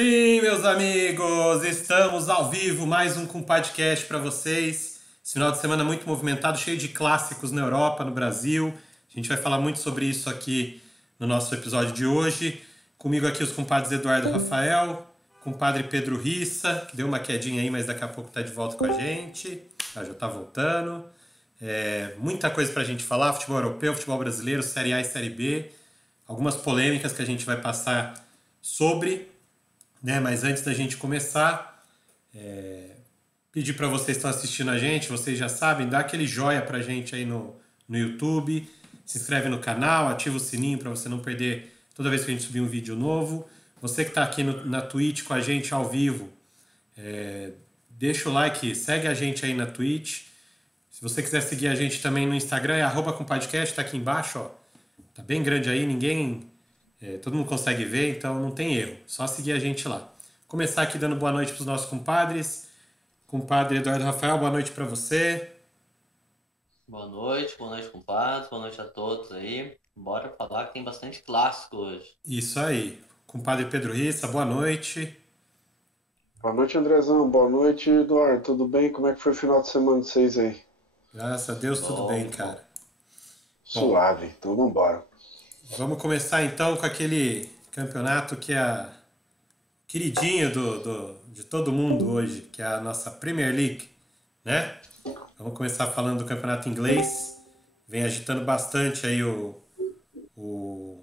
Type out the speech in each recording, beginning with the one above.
Sim, meus amigos, estamos ao vivo, mais um podcast para vocês. Esse final de semana muito movimentado, cheio de clássicos na Europa, no Brasil. A gente vai falar muito sobre isso aqui no nosso episódio de hoje. Comigo aqui os compadres Eduardo Rafael, compadre Pedro Rissa, que deu uma quedinha aí, mas daqui a pouco está de volta com a gente. Já está voltando. Muita coisa para a gente falar, futebol europeu, futebol brasileiro, Série A e Série B. Algumas polêmicas que a gente vai passar sobre... Mas antes da gente começar, pedir para vocês que estão assistindo a gente, vocês já sabem, dá aquele joia pra gente aí no YouTube, se inscreve no canal, ativa o sininho para você não perder toda vez que a gente subir um vídeo novo. Você que está aqui na Twitch com a gente ao vivo, deixa o like, segue a gente aí na Twitch. Se você quiser seguir a gente também no Instagram, é @compadcast, tá aqui embaixo, ó. Tá bem grande aí, todo mundo consegue ver, então não tem erro. Só seguir a gente lá. Começar aqui dando boa noite para os nossos compadres. Compadre Eduardo Rafael, boa noite para você. Boa noite, compadres, boa noite a todos aí. Bora falar que tem bastante clássico hoje. Isso aí. Compadre Pedro Rissa, boa noite. Boa noite, Andrezão. Boa noite, Eduardo. Tudo bem? Como é que foi o final de semana de vocês aí? Graças a Deus, tudo Bom, bem, bom. cara. Bom, Suave. Então vambora. vamos começar então com aquele campeonato que é queridinho de todo mundo hoje, que é a nossa Premier League, né? Vamos começar falando do campeonato inglês. Vem agitando bastante aí o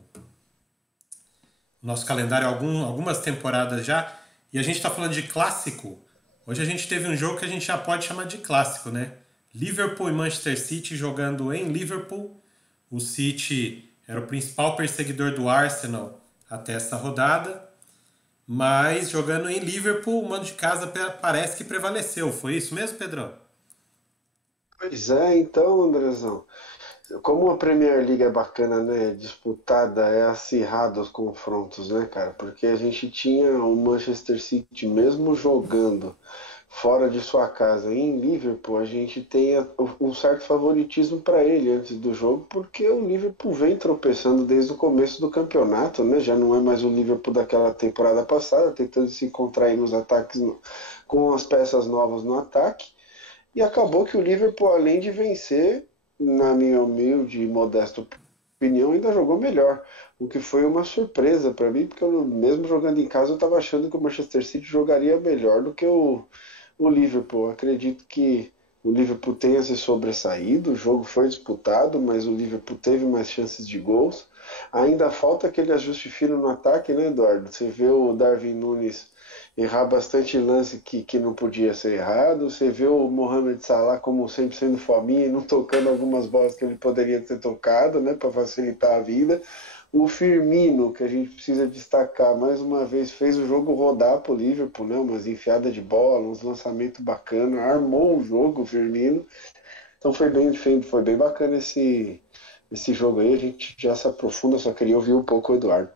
nosso calendário há algumas temporadas já. E a gente está falando de clássico. Hoje a gente teve um jogo que a gente já pode chamar de clássico, né? Liverpool e Manchester City jogando em Liverpool. O City era o principal perseguidor do Arsenal até essa rodada. Mas jogando em Liverpool, o mando de casa parece que prevaleceu. Foi isso mesmo, Pedrão? Pois é, então, Andrezão. Como a Premier League é bacana, né? Disputada, é acirrada os confrontos, né, cara? Porque a gente tinha o Manchester City, mesmo jogando fora de sua casa em Liverpool, a gente tem um certo favoritismo para ele antes do jogo, porque o Liverpool vem tropeçando desde o começo do campeonato, né? Já não é mais o Liverpool daquela temporada passada, tentando se encontrar aí nos ataques com as peças novas no ataque. E acabou que o Liverpool, além de vencer, na minha humilde e modesta opinião, ainda jogou melhor. O que foi uma surpresa para mim, porque eu, mesmo jogando em casa, eu estava achando que o Manchester City jogaria melhor do que o Liverpool. Acredito que o Liverpool tenha se sobressaído, o jogo foi disputado, mas o Liverpool teve mais chances de gols. Ainda falta aquele ajuste fino no ataque, né, Eduardo? Você vê o Darwin Núñez errar bastante lance que não podia ser errado. Você vê o Mohamed Salah, como sempre, sendo fominha e não tocando algumas bolas que ele poderia ter tocado, né, para facilitar a vida. O Firmino, que a gente precisa destacar, mais uma vez fez o jogo rodar pro Liverpool, né? Umas enfiadas de bola, uns lançamentos bacanas, armou o jogo o Firmino. Então foi bem bacana esse jogo aí. A gente já se aprofunda, só queria ouvir um pouco o Eduardo.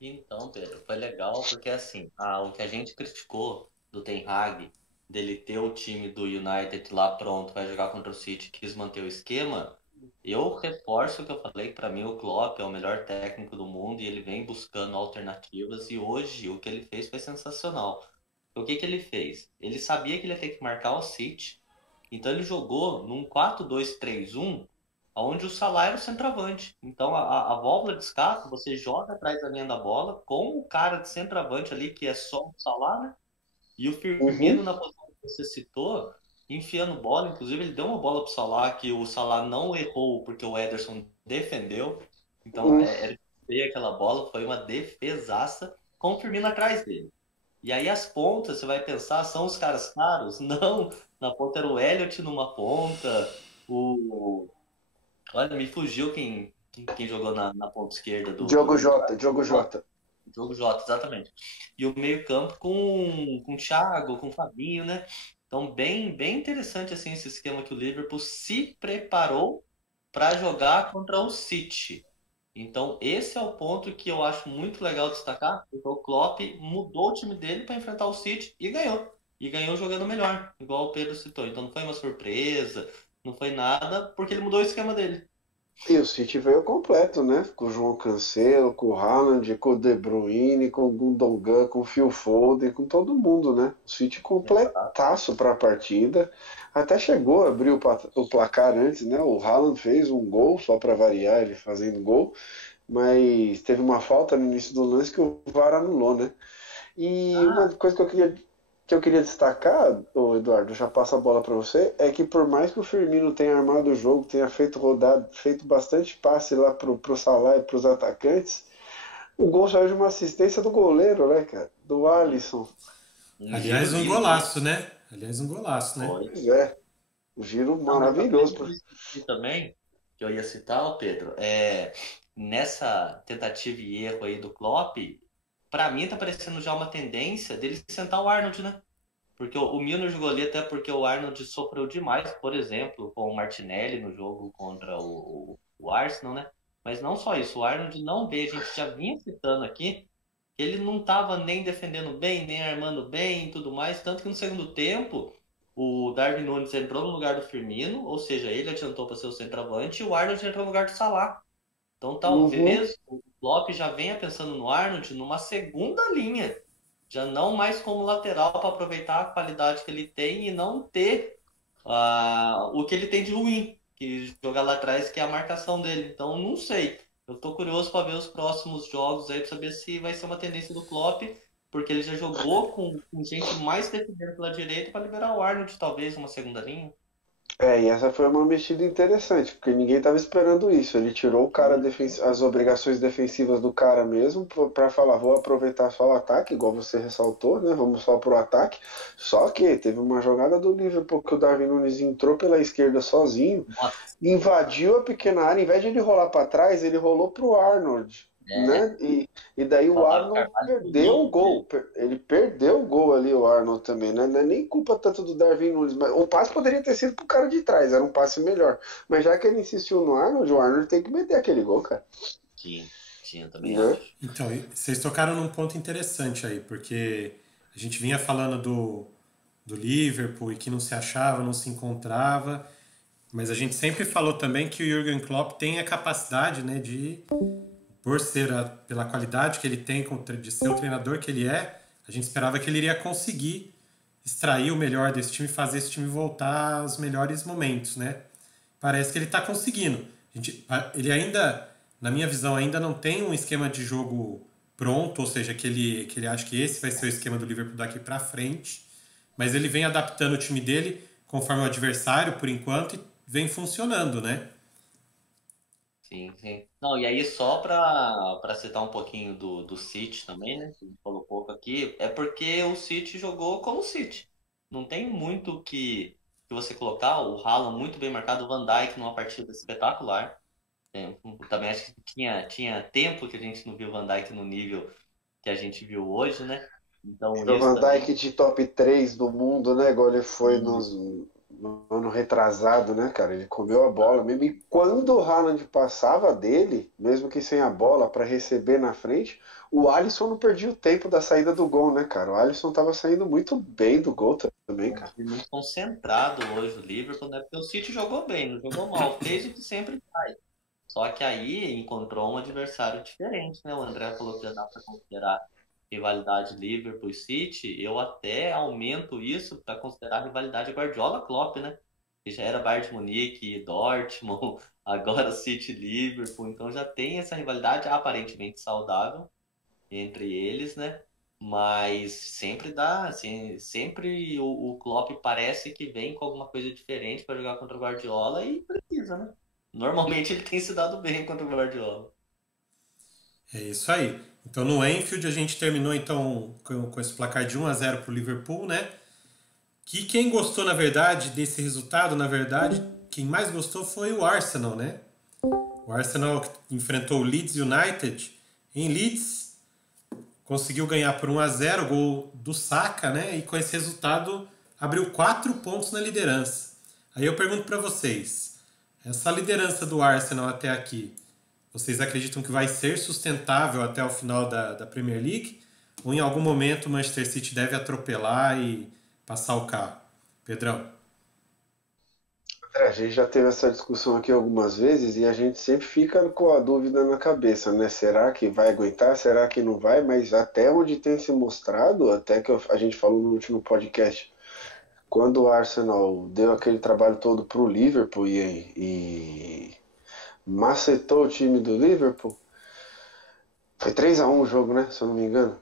Então, Pedro, foi legal porque assim, o que a gente criticou do Ten Hag, dele ter o time do United lá pronto, vai jogar contra o City, quis manter o esquema, eu reforço o que eu falei, que para mim o Klopp é o melhor técnico do mundo e ele vem buscando alternativas e hoje o que ele fez foi sensacional. O que que ele fez? Ele sabia que ele ia ter que marcar o City, então ele jogou num 4-2-3-1, onde o Salah era o centroavante. Então a válvula de escape, você joga atrás da linha da bola com o cara de centroavante ali, que é só o Salah, né? E o Firmino Uhum. na posição que você citou, enfiando bola. Inclusive ele deu uma bola pro Salah que o Salah não errou porque o Ederson defendeu. Então Uhum. era feia aquela bola, foi uma defesaça com o Firmino atrás dele. E aí as pontas, você vai pensar, são os caras caros? Não, na ponta era o Elliot numa ponta, o... Olha, me fugiu quem jogou na ponta esquerda do Newcastle. Diogo Jota. Diogo Jota, exatamente. E o meio-campo com o Thiago, com o Fabinho, né? Então, bem interessante assim, esse esquema que o Liverpool se preparou para jogar contra o City. Então, esse é o ponto que eu acho muito legal destacar, porque o Klopp mudou o time dele para enfrentar o City e ganhou. E ganhou jogando melhor, igual o Pedro citou. Então, não foi uma surpresa, não foi nada, porque ele mudou o esquema dele. E o City veio completo, né? Com o João Cancelo, com o Haaland, com o De Bruyne, com o Gundogan, com o Phil Foden, com todo mundo, né? O City Exato. completaço para a partida. Até chegou a abrir o placar antes, né? O Haaland fez um gol, só para variar, ele fazendo gol, mas teve uma falta no início do lance que o VAR anulou, né? E uma Ah, coisa que eu queria destacar, ô Eduardo, já passo a bola para você, é que por mais que o Firmino tenha armado o jogo, tenha feito rodada, feito bastante passe lá pro Salah e pros atacantes, o gol saiu de uma assistência do goleiro, né, cara? Do foi. Alisson. Um giro Aliás, um livre, né? golaço, né? Aliás, um golaço, né? Foi. Pois é, um giro Não, mas sabe o que maravilhoso. eu esqueci também, que eu ia citar, ô Pedro, nessa tentativa e erro aí do Klopp, pra mim tá parecendo já uma tendência dele sentar o Arnold, né? Porque o Milner jogou ali até porque o Arnold sofreu demais, por exemplo, com o Martinelli no jogo contra o Arsenal, né? Mas não só isso, o Arnold não veio, a gente já vinha citando aqui, que ele não estava nem defendendo bem, nem armando bem e tudo mais, tanto que no segundo tempo o Darwin Núñez entrou no lugar do Firmino, ou seja, ele adiantou para ser o centroavante e o Arnold entrou no lugar do Salah. Então Uhum. talvez o Klopp já venha pensando no Arnold numa segunda linha, já não mais como lateral para aproveitar a qualidade que ele tem e não ter o que ele tem de ruim, que jogar lá atrás, que é a marcação dele. Então não sei. Eu tô curioso para ver os próximos jogos aí para saber se vai ser uma tendência do Klopp, porque ele já jogou com gente mais defendendo pela direita para liberar o Arnold, talvez, uma segunda linha. E essa foi uma mexida interessante, porque ninguém estava esperando isso. Ele tirou o cara as obrigações defensivas do cara mesmo para falar, vou aproveitar só o ataque, igual você ressaltou, né? Vamos só pro ataque. Só que teve uma jogada do Liverpool que o Darwin Núñez entrou pela esquerda sozinho, Nossa, invadiu a pequena área, em vez de ele rolar para trás, ele rolou pro Arnold, é. né? E daí O o Otávio Arnold Carvalho perdeu o pulou gol. Ele perdeu o gol ali, o Arnold também, né? Não é nem culpa tanto do Darwin Nunes, mas o passe poderia ter sido pro cara de trás, era um passe melhor. Mas já que ele insistiu no Arnold, o Arnold tem que meter aquele gol, cara. tinha, também Né? acho. Então, vocês tocaram num ponto interessante aí, porque a gente vinha falando do Liverpool e que não se achava, não se encontrava, mas a gente sempre falou também que o Jürgen Klopp tem a capacidade, né, de, por ser pela qualidade que ele tem, de ser o treinador que ele é, a gente esperava que ele iria conseguir extrair o melhor desse time e fazer esse time voltar aos melhores momentos, né? Parece que ele está conseguindo. Ele ainda, na minha visão, ainda não tem um esquema de jogo pronto, ou seja, que ele acha que esse vai ser o esquema do Liverpool daqui para frente, mas ele vem adaptando o time dele conforme o adversário, por enquanto, e vem funcionando, né? Sim, sim. Não, e aí só para citar um pouquinho do City também, né? Que a gente falou pouco aqui, é porque o City jogou como o City. Não tem muito que você colocar. O Haaland muito bem marcado, o Van Dijk numa partida espetacular. Também acho que tinha tempo que a gente não viu o Van Dijk no nível que a gente viu hoje, né? Então O isso Van também. Dijk de top 3 do mundo, né? Igual ele foi Sim, no ano retrasado, né, cara? Ele comeu a bola mesmo. E quando o Haaland passava dele, mesmo que sem a bola, para receber na frente, o Alisson não perdia o tempo da saída do gol, né, cara? O Alisson tava saindo muito bem do gol também, cara. e muito concentrado hoje o Liverpool, né? Porque o City jogou bem, não jogou mal, fez o que sempre faz. Só que aí encontrou um adversário diferente, né? O André falou que já dá para considerar rivalidade Liverpool e City. Eu até aumento isso para considerar rivalidade Guardiola-Klopp, né? Que já era Bayern de Munique, e Dortmund, agora City e Liverpool. Então já tem essa rivalidade aparentemente saudável entre eles, né? Mas sempre dá, assim, sempre o Klopp parece que vem com alguma coisa diferente para jogar contra o Guardiola e precisa, né? Normalmente ele tem se dado bem contra o Guardiola. É isso aí. Então no Anfield a gente terminou então com esse placar de 1-0 para o Liverpool, né? Que quem gostou, na verdade, desse resultado, na verdade, quem mais gostou foi o Arsenal, né? O Arsenal enfrentou o Leeds United em Leeds, conseguiu ganhar por 1-0, gol do Saka, né? E com esse resultado abriu 4 pontos na liderança. Aí eu pergunto para vocês, essa liderança do Arsenal até aqui, vocês acreditam que vai ser sustentável até o final da Premier League? Ou em algum momento o Manchester City deve atropelar e passar o carro? Pedrão. A gente já teve essa discussão aqui algumas vezes e a gente sempre fica com a dúvida na cabeça, né? Será que vai aguentar? Será que não vai? Mas até onde tem se mostrado, até que a gente falou no último podcast, quando o Arsenal deu aquele trabalho todo pro Liverpool e macetou o time do Liverpool, foi 3-1 o jogo, né? Se eu não me engano.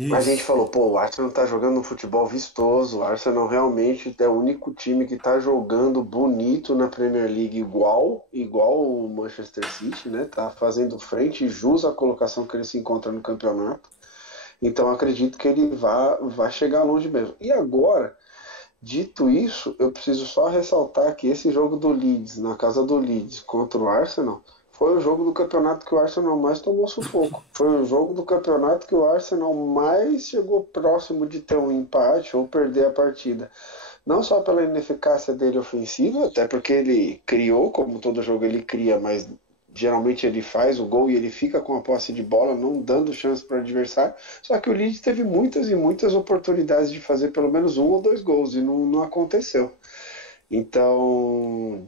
Mas a gente Isso. falou, pô, o Arsenal tá jogando um futebol vistoso, o Arsenal realmente é o único time que tá jogando bonito na Premier League igual o Manchester City, né? Tá fazendo frente e jus à colocação que ele se encontra no campeonato. Então acredito que ele vai chegar longe mesmo. E agora, dito isso, eu preciso só ressaltar que esse jogo do Leeds, na casa do Leeds contra o Arsenal, foi o jogo do campeonato que o Arsenal mais tomou sufoco. Foi o jogo do campeonato que o Arsenal mais chegou próximo de ter um empate ou perder a partida. Não só pela ineficácia dele ofensiva, até porque ele criou, como todo jogo ele cria, mas geralmente ele faz o gol e ele fica com a posse de bola, não dando chance para o adversário. Só que o Leeds teve muitas e muitas oportunidades de fazer pelo menos 1 ou 2 gols e não aconteceu. Então,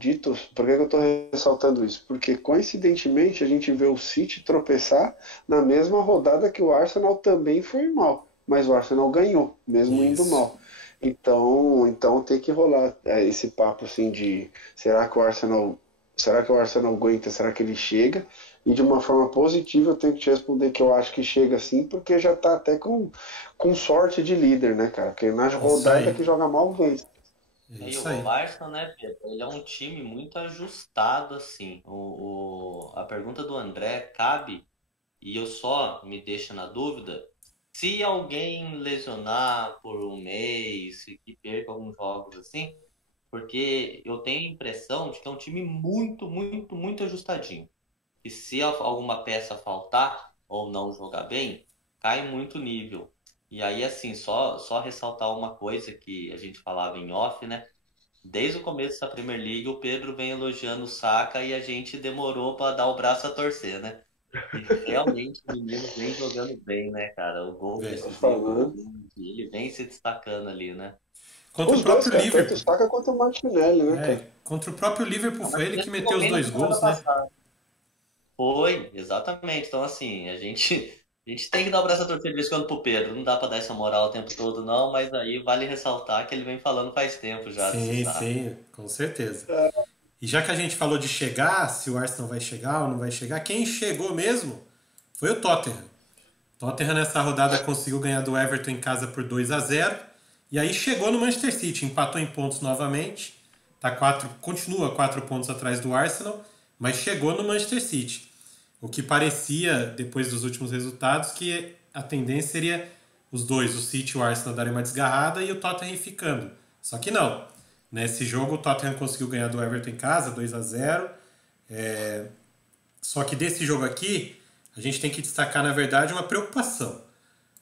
por que eu estou ressaltando isso? Porque coincidentemente a gente vê o City tropeçar na mesma rodada que o Arsenal também foi mal, mas o Arsenal ganhou, mesmo indo Isso. mal. Então tem que rolar esse papo assim de será que o Arsenal aguenta, será que ele chega? E de uma forma positiva eu tenho que te responder que eu acho que chega sim, porque já está até com sorte de líder, né, cara? Porque na Isso rodada que aí. joga mal vence. É E isso o aí. Arsenal, né, Pedro? Ele é um time muito ajustado, assim. A pergunta do André cabe, e eu só me deixo na dúvida, se alguém lesionar por um mês, se que perca alguns jogos assim, porque eu tenho a impressão de que é um time muito, muito, muito ajustadinho. E se alguma peça faltar ou não jogar bem, cai muito o nível. E aí, assim, só ressaltar uma coisa que a gente falava em off, né? Desde o começo da Premier League, o Pedro vem elogiando o Saka e a gente demorou para dar o braço a torcer, né? E realmente o menino vem jogando bem, né, cara? O gol Vê. Tô decisivo do falando. Leeds, ele vem se destacando ali, né? Contra o Os dois, próprio cara, tanto o Liverpool. Saka quanto o Martinelli, né, cara? Contra o próprio Liverpool Ah, foi mas ele ele que jogou meteu os bem na dois temporada gols, né? passada. Foi, exatamente. Então, assim, a gente tem que dar o braço a torcer de vez em quando pro Pedro. Não dá pra dar essa moral o tempo todo, não, mas aí vale ressaltar que ele vem falando faz tempo já desse Sim, saco. sim, com certeza. E já que a gente falou de chegar, se o Arsenal vai chegar ou não vai chegar, quem chegou mesmo foi o Tottenham. Tottenham nessa rodada conseguiu ganhar do Everton em casa por 2-0 e aí chegou no Manchester City, empatou em pontos novamente, continua 4 pontos atrás do Arsenal, mas chegou no Manchester City. O que parecia, depois dos últimos resultados, que a tendência seria os dois, o City e o Arsenal, darem uma desgarrada e o Tottenham ficando. Só que não. Nesse jogo o Tottenham conseguiu ganhar do Everton em casa, 2-0. Só que desse jogo aqui, a gente tem que destacar, na verdade, uma preocupação.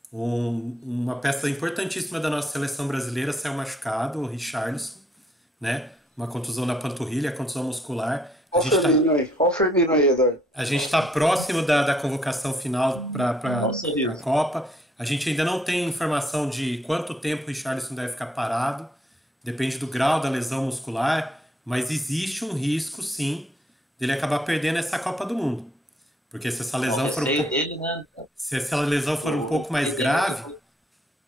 Uma peça importantíssima da nossa seleção brasileira saiu machucado, o Richarlison, né? Uma contusão na panturrilha, contusão muscular. Olha o Firmino aí, Eduardo. A gente está próximo da convocação final para Olha o a sorriso. Copa. A gente ainda não tem informação de quanto tempo o Richarlison deve ficar parado. Depende do grau da lesão muscular, mas existe um risco, sim, dele acabar perdendo essa Copa do Mundo. Porque se essa É o lesão for um receio pouco, dele, né? se essa lesão for um O pouco mais receio dele grave,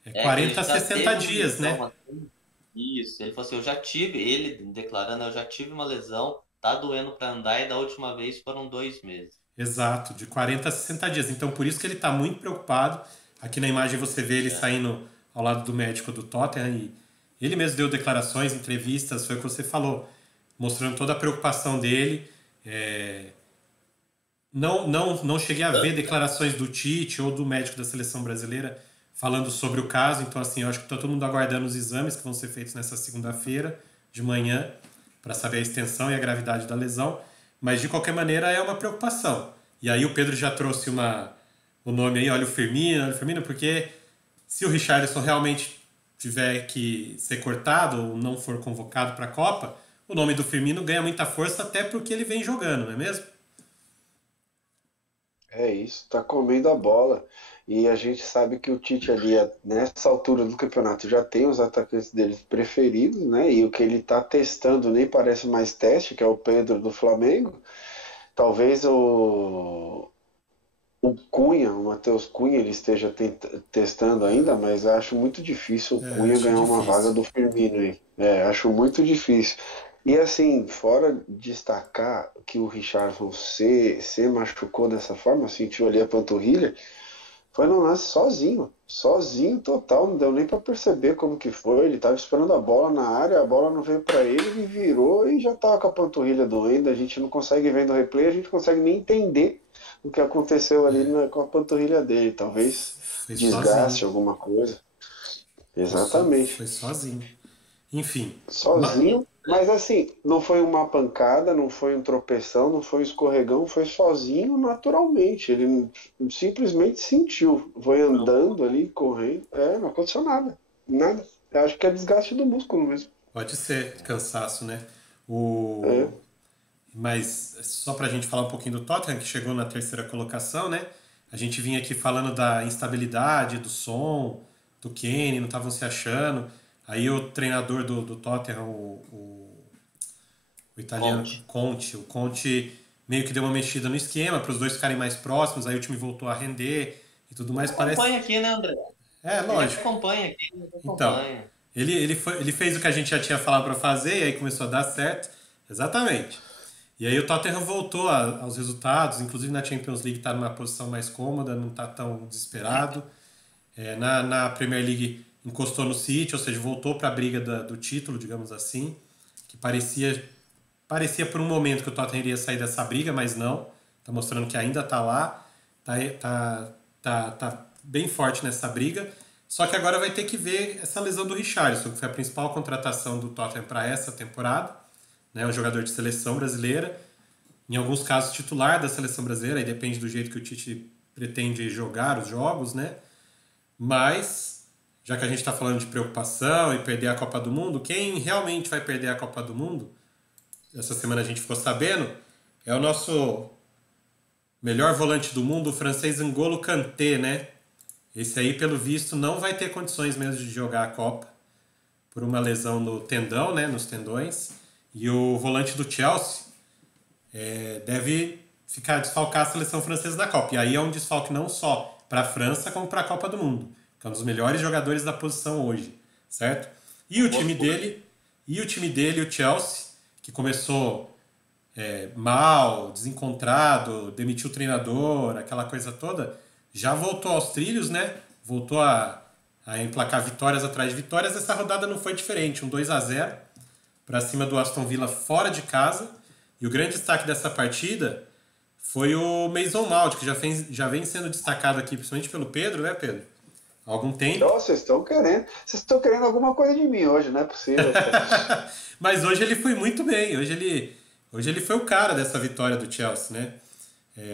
é é que ele 40 a já 60 teve uma dias, lesão né? assim. Isso, ele falou assim, ele declarando, eu já tive uma lesão, tá doendo pra andar e da última vez foram 2 meses. Exato, de 40 a 60 dias. Então, por isso que ele está muito preocupado. Aqui na imagem você vê ele É. saindo ao lado do médico do Tottenham e ele mesmo deu declarações, entrevistas, foi o que você falou, mostrando toda a preocupação dele. Não cheguei a ver declarações do Tite ou do médico da seleção brasileira falando sobre o caso. Então, assim, eu acho que está todo mundo aguardando os exames que vão ser feitos nessa segunda-feira de manhã para saber a extensão e a gravidade da lesão. Mas, de qualquer maneira, é uma preocupação. E aí o Pedro já trouxe o nome aí, olha o Firmino, porque se o Richarlison realmente tiver que ser cortado ou não for convocado para a Copa, o nome do Firmino ganha muita força até porque ele vem jogando, não é mesmo? É isso, tá comendo a bola. E a gente sabe que o Tite ali, nessa altura do campeonato, já tem os atacantes dele preferidos, né? E o que ele tá testando nem parece mais teste, que é o Pedro do Flamengo. Talvez o Cunha, o Matheus Cunha, ele esteja testando ainda, mas acho muito difícil o É, Cunha acho ganhar uma vaga difícil. do Firmino aí. É, acho muito difícil. E assim, fora destacar que o Richarlison se machucou dessa forma, sentiu ali a panturrilha, foi no lance sozinho, sozinho total, não deu nem para perceber como que foi. Ele estava esperando a bola na área, a bola não veio para ele, ele virou e já estava com a panturrilha doendo. A gente não consegue ver no replay, a gente não consegue nem entender o que aconteceu ali com a panturrilha dele. Talvez Foi desgaste, sozinho. alguma coisa. Foi Exatamente. sozinho. Enfim. Sozinho, mas assim, não foi uma pancada, não foi um tropeção, não foi um escorregão, foi sozinho naturalmente. Ele simplesmente sentiu, foi andando ali, correndo, não aconteceu nada, nada. Eu acho que é desgaste do músculo mesmo. Pode ser cansaço, né? É, O... Mas só para a gente falar um pouquinho do Tottenham, que chegou na terceira colocação, né? A gente vinha aqui falando da instabilidade, do som, do Kane, não estavam se achando. Aí o treinador do Tottenham, o italiano Conte. Conte, o Conte meio que deu uma mexida no esquema para os dois ficarem mais próximos, aí o time voltou a render e tudo mais. Parece. Acompanha aqui, né, André? É, Ele lógico. acompanha aqui, ele Então, acompanha. ele fez o que a gente já tinha falado para fazer e aí começou a dar certo. Exatamente. E aí o Tottenham voltou aos resultados, inclusive na Champions League está numa posição mais cômoda, não está tão desesperado. Na Premier League encostou no City, ou seja, voltou para a briga do título, digamos assim, que parecia por um momento que o Tottenham iria sair dessa briga, mas não. Está mostrando que ainda está lá, tá bem forte nessa briga. Só que agora vai ter que ver essa lesão do Richarlison, que foi a principal contratação do Tottenham para essa temporada, né? Um jogador de seleção brasileira, em alguns casos titular da seleção brasileira, aí depende do jeito que o Tite pretende jogar os jogos, né? Mas, já que a gente está falando de preocupação e perder a Copa do Mundo, quem realmente vai perder a Copa do Mundo, essa semana a gente ficou sabendo, é o nosso melhor volante do mundo, o francês N'Golo Kanté, né? Esse aí, pelo visto, não vai ter condições mesmo de jogar a Copa por uma lesão no tendão, né? Nos tendões. E o volante do Chelsea deve ficar desfalcar a seleção francesa da Copa. E aí é um desfalque não só para a França, como para a Copa do Mundo, que é um dos melhores jogadores da posição hoje, certo? E o time dele, o Chelsea, que começou mal, desencontrado, demitiu o treinador, aquela coisa toda, já voltou aos trilhos, né? Voltou a emplacar vitórias atrás de vitórias. Essa rodada não foi diferente, um 2-0 para cima do Aston Villa fora de casa. E o grande destaque dessa partida foi o Mason Mount, que já vem sendo destacado aqui, principalmente pelo Pedro, né, Pedro? Há algum tempo. Então, vocês estão querendo alguma coisa de mim hoje, não é possível, cara. Mas hoje ele foi muito bem. Hoje ele foi o cara dessa vitória do Chelsea, né?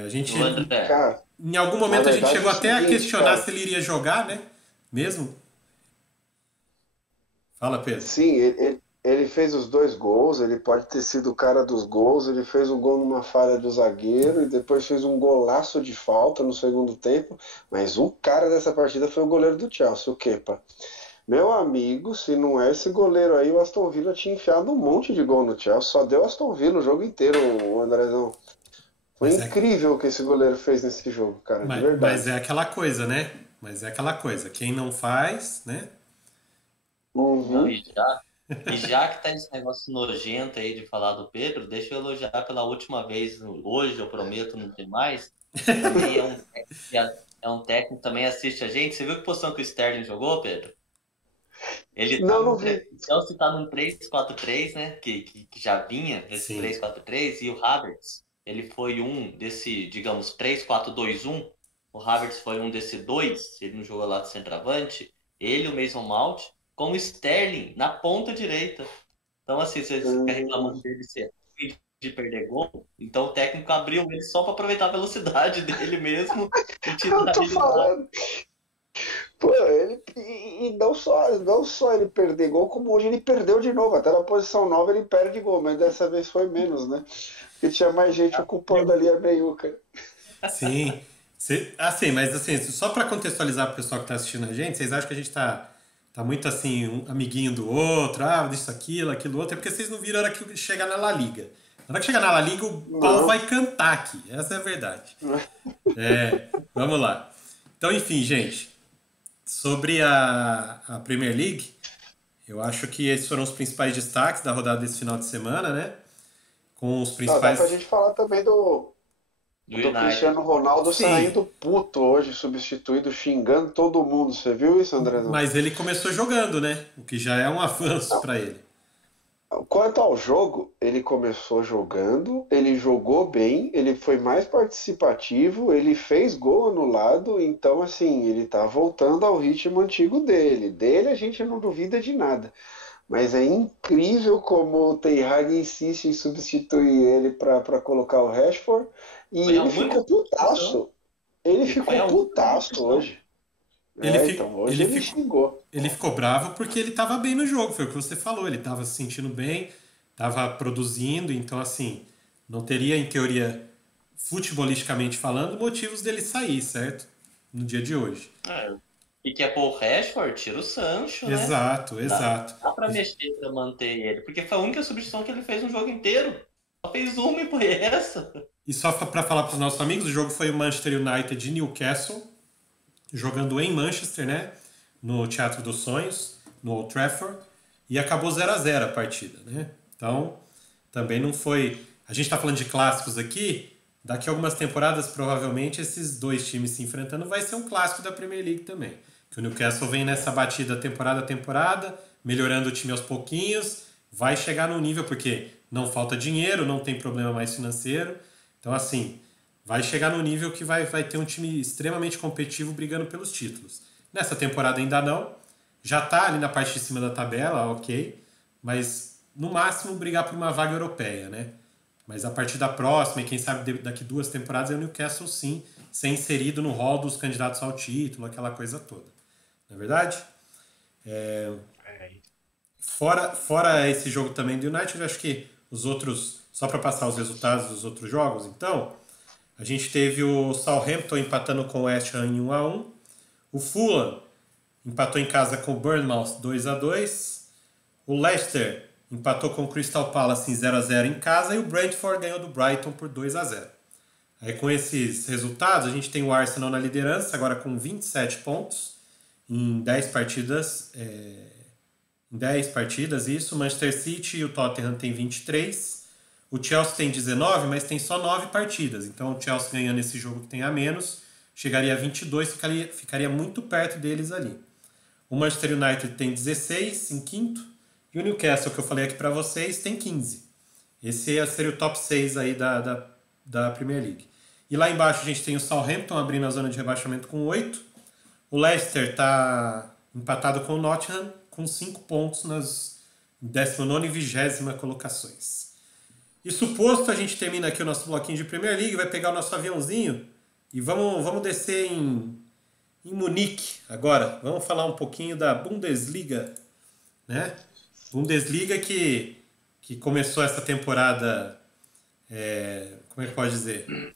A gente, O André, Cara, em algum na momento a gente verdade é chegou o até a seguinte, questionar cara. se ele iria jogar, né? Mesmo. Fala, Pedro. Sim, ele fez os dois gols, ele pode ter sido o cara dos gols, ele fez um gol numa falha do zagueiro e depois fez um golaço de falta no segundo tempo, mas o cara dessa partida foi o goleiro do Chelsea, o Kepa. Meu amigo, se não é esse goleiro aí, o Aston Villa tinha enfiado um monte de gol no Chelsea, só deu Aston Villa o jogo inteiro, o Andrezão. Foi Mas é, incrível o que esse goleiro fez nesse jogo, cara, de mas é verdade. aquela coisa, né? Mas é aquela coisa. Quem não faz, né? não, Uhum. e já que tá esse negócio nojento aí de falar do Pedro, deixa eu elogiar pela última vez, hoje eu prometo não ter mais. Também é um técnico, também assiste a gente. Você viu que posição que o Sterling jogou, Pedro? Ele tá Não, num, não vi. o Chelsea tá num 3-4-3, né? Que já vinha nesse Sim. 3-4-3, e o Havertz, ele foi um desse, digamos, 3-4-2-1. O Havertz foi um desse dois, ele não jogou lá de centroavante. Ele, o Mason Mount, com o Sterling na ponta direita. Então, assim, você fica reclamando dele ser ruim de perder gol. Então, o técnico abriu ele só para aproveitar a velocidade dele mesmo e Eu tirar tô ele lá. falando. Pô, e não só ele perder gol, como hoje ele perdeu de novo. Até na posição nova ele perde gol, mas dessa vez foi menos, né? Porque tinha mais gente ocupando ali a meiuca. Sim. Assim, mas assim, só para contextualizar pro pessoal que tá assistindo a gente, vocês acham que a gente tá muito assim, um amiguinho do outro, isso, aquilo outro, é porque vocês não viram a hora que chegar na La Liga. Na hora que chegar na La Liga, o pau Não. vai cantar aqui. Essa é a verdade. Vamos lá. Então, enfim, gente, sobre a Premier League, eu acho que esses foram os principais destaques da rodada desse final de semana, né? Com os Não, dá pra principais. gente falar também do, Do do United. Cristiano Ronaldo Sim, saindo puto hoje, substituído, xingando todo mundo. Você viu isso, Andrezão? mas ele começou jogando, né? O que já é um avanço para ele. Quanto ao jogo, ele começou jogando, ele jogou bem, ele foi mais participativo, ele fez gol anulado, então assim, ele tá voltando ao ritmo antigo dele. Dele a gente não duvida de nada. Mas é incrível como o Ten Hag insiste em substituir ele para colocar o Rashford e Foi a ele única ficou opção. putaço. Ele E foi ficou a única putaço opção. hoje. Ele, Então fi- hoje ele, ele ficou, xingou. ele ficou bravo porque ele estava bem no jogo, foi o que você falou. Ele estava se sentindo bem, estava produzindo, então, assim, não teria, em teoria, futebolisticamente falando, motivos dele sair, certo? No dia de hoje. É. E quer pôr o Rashford, tira o Sancho, né? Exato, exato. Dá pra mexer pra manter ele. Porque foi a única substituição que ele fez no jogo inteiro. Só fez uma e foi essa. E só para falar para os nossos amigos, o jogo foi o Manchester United e Newcastle, jogando em Manchester, né? No Teatro dos Sonhos, no Old Trafford, e acabou 0-0 a partida, né? Então, também não foi. A gente está falando de clássicos aqui. Daqui a algumas temporadas, provavelmente, esses dois times se enfrentando vai ser um clássico da Premier League também. Que o Newcastle vem nessa batida temporada a temporada, melhorando o time aos pouquinhos, vai chegar no nível, porque não falta dinheiro, não tem problema mais financeiro. Então, assim, vai chegar no nível que vai ter um time extremamente competitivo brigando pelos títulos. Nessa temporada ainda não. Já tá ali na parte de cima da tabela, ok. Mas, no máximo, brigar por uma vaga europeia, né? Mas a partir da próxima, e quem sabe daqui 2 temporadas, o Newcastle sim ser inserido no hall dos candidatos ao título, aquela coisa toda. Não é verdade? Fora esse jogo também do United, eu acho que os outros, só para passar os resultados dos outros jogos, então, a gente teve o Southampton empatando com o West Ham em 1-1, o Fulham empatou em casa com o Bournemouth 2-2, o Leicester empatou com o Crystal Palace em 0-0 em casa e o Brentford ganhou do Brighton por 2-0. Aí com esses resultados, a gente tem o Arsenal na liderança, agora com 27 pontos em 10 partidas. Em 10 partidas, isso. O Manchester City e o Tottenham tem 23. O Chelsea tem 19, mas tem só 9 partidas. Então o Chelsea ganhando esse jogo que tem a menos, chegaria a 22, ficaria muito perto deles ali. O Manchester United tem 16 em quinto. E o Newcastle, que eu falei aqui para vocês, tem 15. Esse seria o top 6 aí da Premier League. E lá embaixo a gente tem o Southampton abrindo a zona de rebaixamento com 8. O Leicester está empatado com o Nottingham com 5 pontos nas 19ª e 20ª colocações. E suposto, a gente termina aqui o nosso bloquinho de Premier League, vai pegar o nosso aviãozinho e vamos descer em Munique agora. Vamos falar um pouquinho da Bundesliga, né? Bundesliga que começou essa temporada, como é que pode dizer?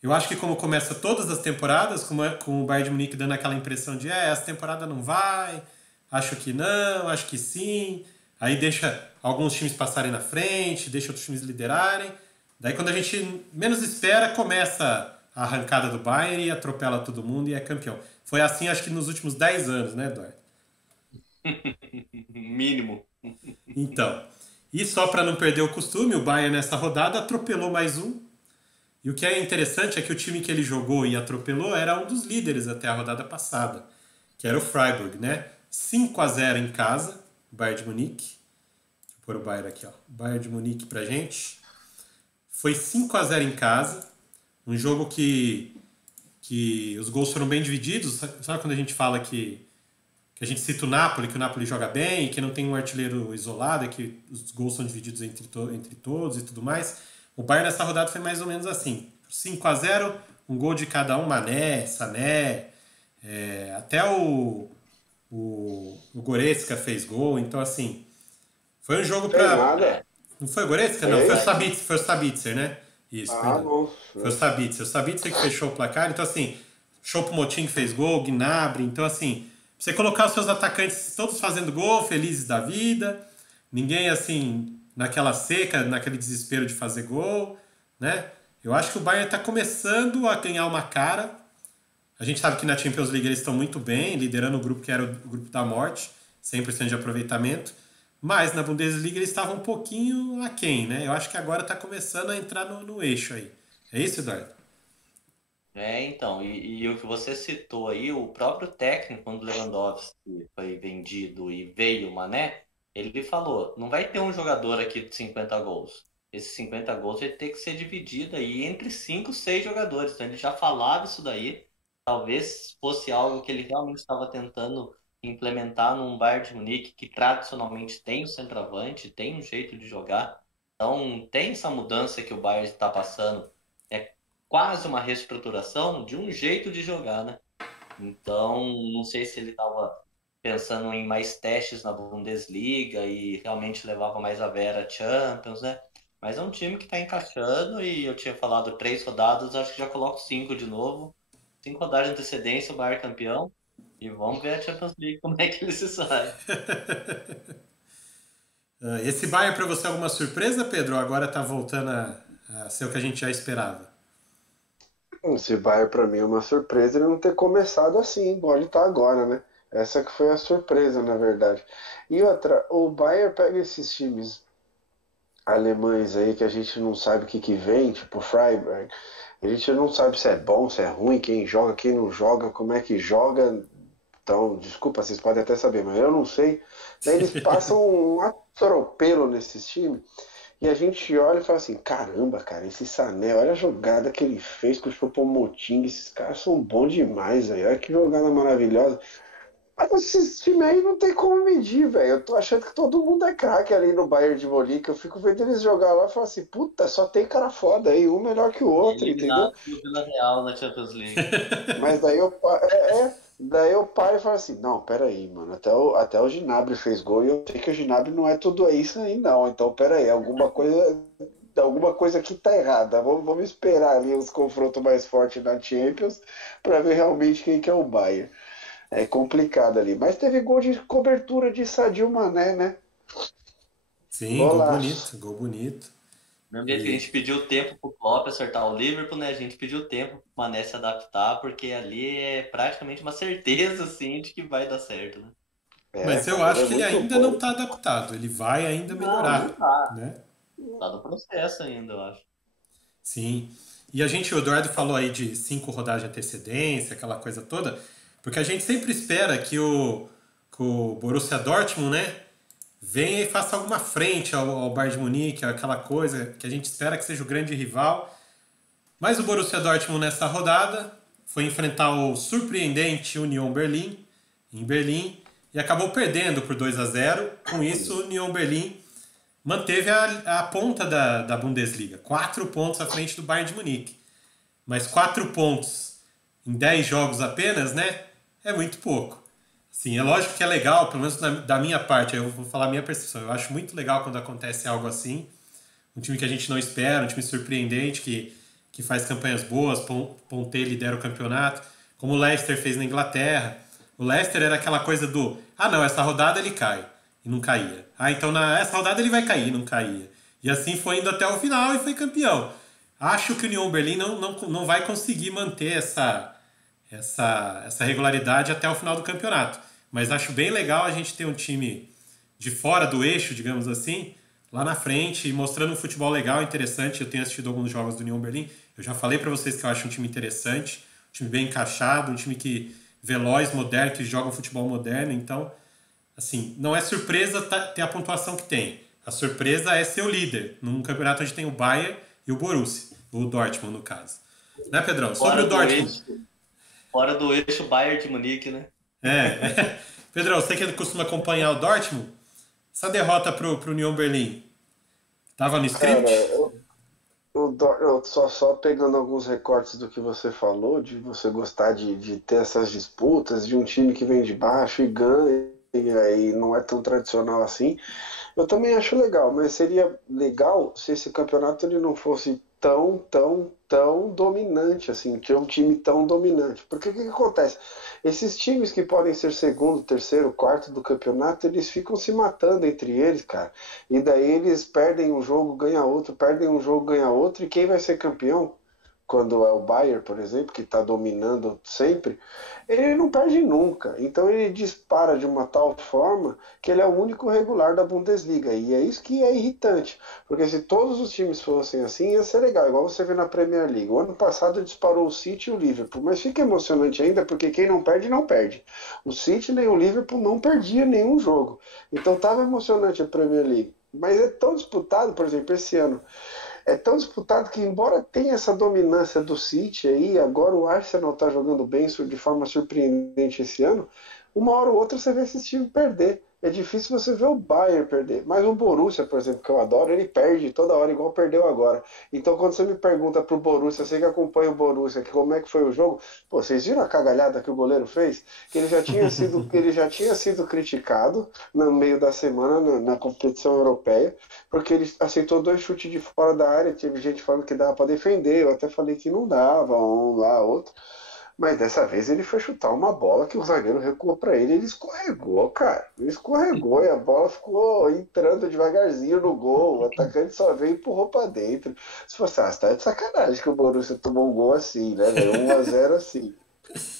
Eu acho que como começa todas as temporadas, com o Bayern de Munique dando aquela impressão de essa temporada não vai, acho que não, acho que sim. Aí deixa alguns times passarem na frente, deixa outros times liderarem. Daí quando a gente menos espera, começa a arrancada do Bayern e atropela todo mundo e é campeão. Foi assim acho que nos últimos 10 anos, né, Eduardo? Mínimo. Então, e só para não perder o costume, o Bayern nessa rodada atropelou mais um. E o que é interessante é que o time que ele jogou e atropelou era um dos líderes até a rodada passada, que era o Freiburg, né? 5-0 em casa, o Bayern de Munique. Deixa eu pôr o Bayern aqui, ó. Bayern de Munique pra gente. Foi 5-0 em casa, um jogo que os gols foram bem divididos. Sabe quando a gente fala que a gente cita o Napoli, que o Napoli joga bem, que não tem um artilheiro isolado, que os gols são divididos entre todos e tudo mais. O Bayern nessa rodada foi mais ou menos assim. 5-0, um gol de cada um, Mané, Sané, até o Goretzka fez gol. Então, assim, foi um jogo Tem pra... nada. Não foi o Goretzka? Não, foi o Sabitzer, né? Isso, perdão. Bom. Foi o Sabitzer. O Sabitzer que fechou o placar. Então, assim, Choupo-Moting fez gol, Gnabry. Então, assim, você colocar os seus atacantes todos fazendo gol, felizes da vida, ninguém, assim, naquela seca, naquele desespero de fazer gol, né? Eu acho que o Bayern está começando a ganhar uma cara. A gente sabe que na Champions League eles estão muito bem, liderando o grupo que era o grupo da morte, 100% de aproveitamento. Mas na Bundesliga eles estavam um pouquinho aquém, né? Eu acho que agora está começando a entrar no eixo aí. É isso, Eduardo? Então, e o que você citou aí, o próprio técnico, quando o Lewandowski foi vendido e veio o Mané, ele falou, não vai ter um jogador aqui de 50 gols. Esses 50 gols vai ter que ser dividido aí entre 5, 6 jogadores. Então ele já falava isso daí. Talvez fosse algo que ele realmente estava tentando implementar num Bayern de Munique que tradicionalmente tem o centroavante, tem um jeito de jogar. Então tem essa mudança que o Bayern está passando. É quase uma reestruturação de um jeito de jogar, né? Então, não sei se ele estava pensando em mais testes na Bundesliga e realmente levava mais a vera a Champions, né? Mas é um time que está encaixando e eu tinha falado 3 rodadas, acho que já coloco 5 de novo. 5 rodadas de antecedência, o Bayern campeão. E vamos ver a Champions League como é que ele se sai. Esse Bayern para você é alguma surpresa, Pedro? Ou agora está voltando a ser o que a gente já esperava? Esse Bayern pra mim é uma surpresa ele não ter começado assim, igual ele tá agora, né? Essa que foi a surpresa, na verdade. E outra, o Bayern pega esses times alemães aí que a gente não sabe o que vem, tipo o Freiburg. A gente não sabe se é bom, se é ruim, quem joga, quem não joga, como é que joga. Então, desculpa, vocês podem até saber, mas eu não sei. Daí eles passam um atropelo nesses times. E a gente olha e fala assim, caramba, cara, esse Sané, olha a jogada que ele fez com o Choupo-Moting, esses caras são bons demais, aí, olha que jogada maravilhosa. Mas esses times aí não tem como medir, velho. Eu tô achando que todo mundo é craque ali no Bayern de Munique. Eu fico vendo eles jogar lá e falo assim, puta, só tem cara foda aí, um melhor que o outro, entendeu? Eliminado pelo Vila Real na Champions League. Mas daí eu paro e falo assim, não, peraí, mano, até o Gnabry fez gol e eu sei que o Gnabry não é tudo isso aí, não. Então, peraí, alguma coisa aqui tá errada. Vamos esperar ali os confrontos mais fortes na Champions pra ver realmente quem que é o Bayern. É complicado ali. Mas teve gol de cobertura de Sadio Mané, né? Sim, gol Golaço. bonito, gol bonito. Mesmo jeito que a gente pediu tempo pro Klopp acertar o Liverpool, né? A gente pediu tempo pro Mané se adaptar, porque ali é praticamente uma certeza, assim, de que vai dar certo, né? Mas eu Cara, acho que ele é muito ainda não bom. está adaptado. Ele vai ainda Não melhorar, tá. né? Tá no processo ainda, eu acho. Sim. E o Eduardo falou aí de 5 rodadas de antecedência, aquela coisa toda, porque a gente sempre espera que o Borussia Dortmund, né, venha e faça alguma frente ao Bayern de Munique, aquela coisa que a gente espera que seja o grande rival. Mas o Borussia Dortmund nessa rodada foi enfrentar o surpreendente Union Berlin, em Berlim, e acabou perdendo por 2-0. Com isso, o Union Berlin manteve a ponta da Bundesliga. 4 pontos à frente do Bayern de Munique. Mas 4 pontos em 10 jogos apenas, né? É muito pouco. Sim, é lógico que é legal, pelo menos da minha parte, eu vou falar a minha percepção. Eu acho muito legal quando acontece algo assim. Um time que a gente não espera, um time surpreendente, que faz campanhas boas, ponteia e lidera o campeonato. Como o Leicester fez na Inglaterra. O Leicester era aquela coisa do, não, essa rodada ele cai. E não caía. Então essa rodada ele vai cair, não caía. E assim foi indo até o final e foi campeão. Acho que o Union Berlin não vai conseguir manter essa regularidade até o final do campeonato. Mas acho bem legal a gente ter um time de fora do eixo, digamos assim, lá na frente, e mostrando um futebol legal, interessante. Eu tenho assistido alguns jogos do Union Berlin. Eu já falei para vocês que eu acho um time interessante, um time bem encaixado, um time veloz, moderno, que joga um futebol moderno. Então, assim, não é surpresa ter a pontuação que tem. A surpresa é ser o líder, num campeonato onde tem o Bayern e o Borussia, o Dortmund, no caso. Né, Pedrão? Sobre o Dortmund. Fora do eixo Bayern de Munique, né? Pedrão, você que costuma acompanhar o Dortmund, essa derrota pro Union Berlin, tava no script? Cara, eu só pegando alguns recortes do que você falou, de você gostar de ter essas disputas, de um time que vem de baixo e ganha, e não é tão tradicional assim. Eu também acho legal, mas seria legal se esse campeonato ele não fosse tão dominante, assim, ter um time tão dominante. Porque o que acontece? Esses times que podem ser segundo, terceiro, quarto do campeonato, eles ficam se matando entre eles, cara. E daí eles perdem um jogo, ganha outro, perdem um jogo, ganha outro, e quem vai ser campeão? Quando é o Bayern, por exemplo, que está dominando sempre, ele não perde nunca. Então ele dispara de uma tal forma que ele é o único regular da Bundesliga. E é isso que é irritante. Porque se todos os times fossem assim, ia ser legal. Igual você vê na Premier League. O ano passado disparou o City e o Liverpool. Mas fica emocionante ainda porque quem não perde, não perde. O City nem o Liverpool não perdia nenhum jogo. Então estava emocionante a Premier League. Mas é tão disputado, por exemplo, esse ano. É tão disputado que, embora tenha essa dominância do City aí, agora o Arsenal está jogando bem de forma surpreendente esse ano, uma hora ou outra você vê esse time perder. É difícil você ver o Bayern perder. Mas o Borussia, por exemplo, que eu adoro, ele perde toda hora, igual perdeu agora. Então, quando você me pergunta pro Borussia, você que acompanha o Borussia, que como é que foi o jogo, pô, vocês viram a cagalhada que o goleiro fez? Que ele já tinha sido criticado no meio da semana na competição europeia, porque ele aceitou 2 chutes de fora da área. Teve gente falando que dava para defender, eu até falei que não dava, um lá, outro. Mas dessa vez ele foi chutar uma bola que o zagueiro recuou para ele e ele escorregou, cara. Ele escorregou e a bola ficou entrando devagarzinho no gol. O atacante só veio e empurrou para dentro. Se fosse, você tá de sacanagem que o Borussia tomou um gol assim, né, velho? 1-0 assim.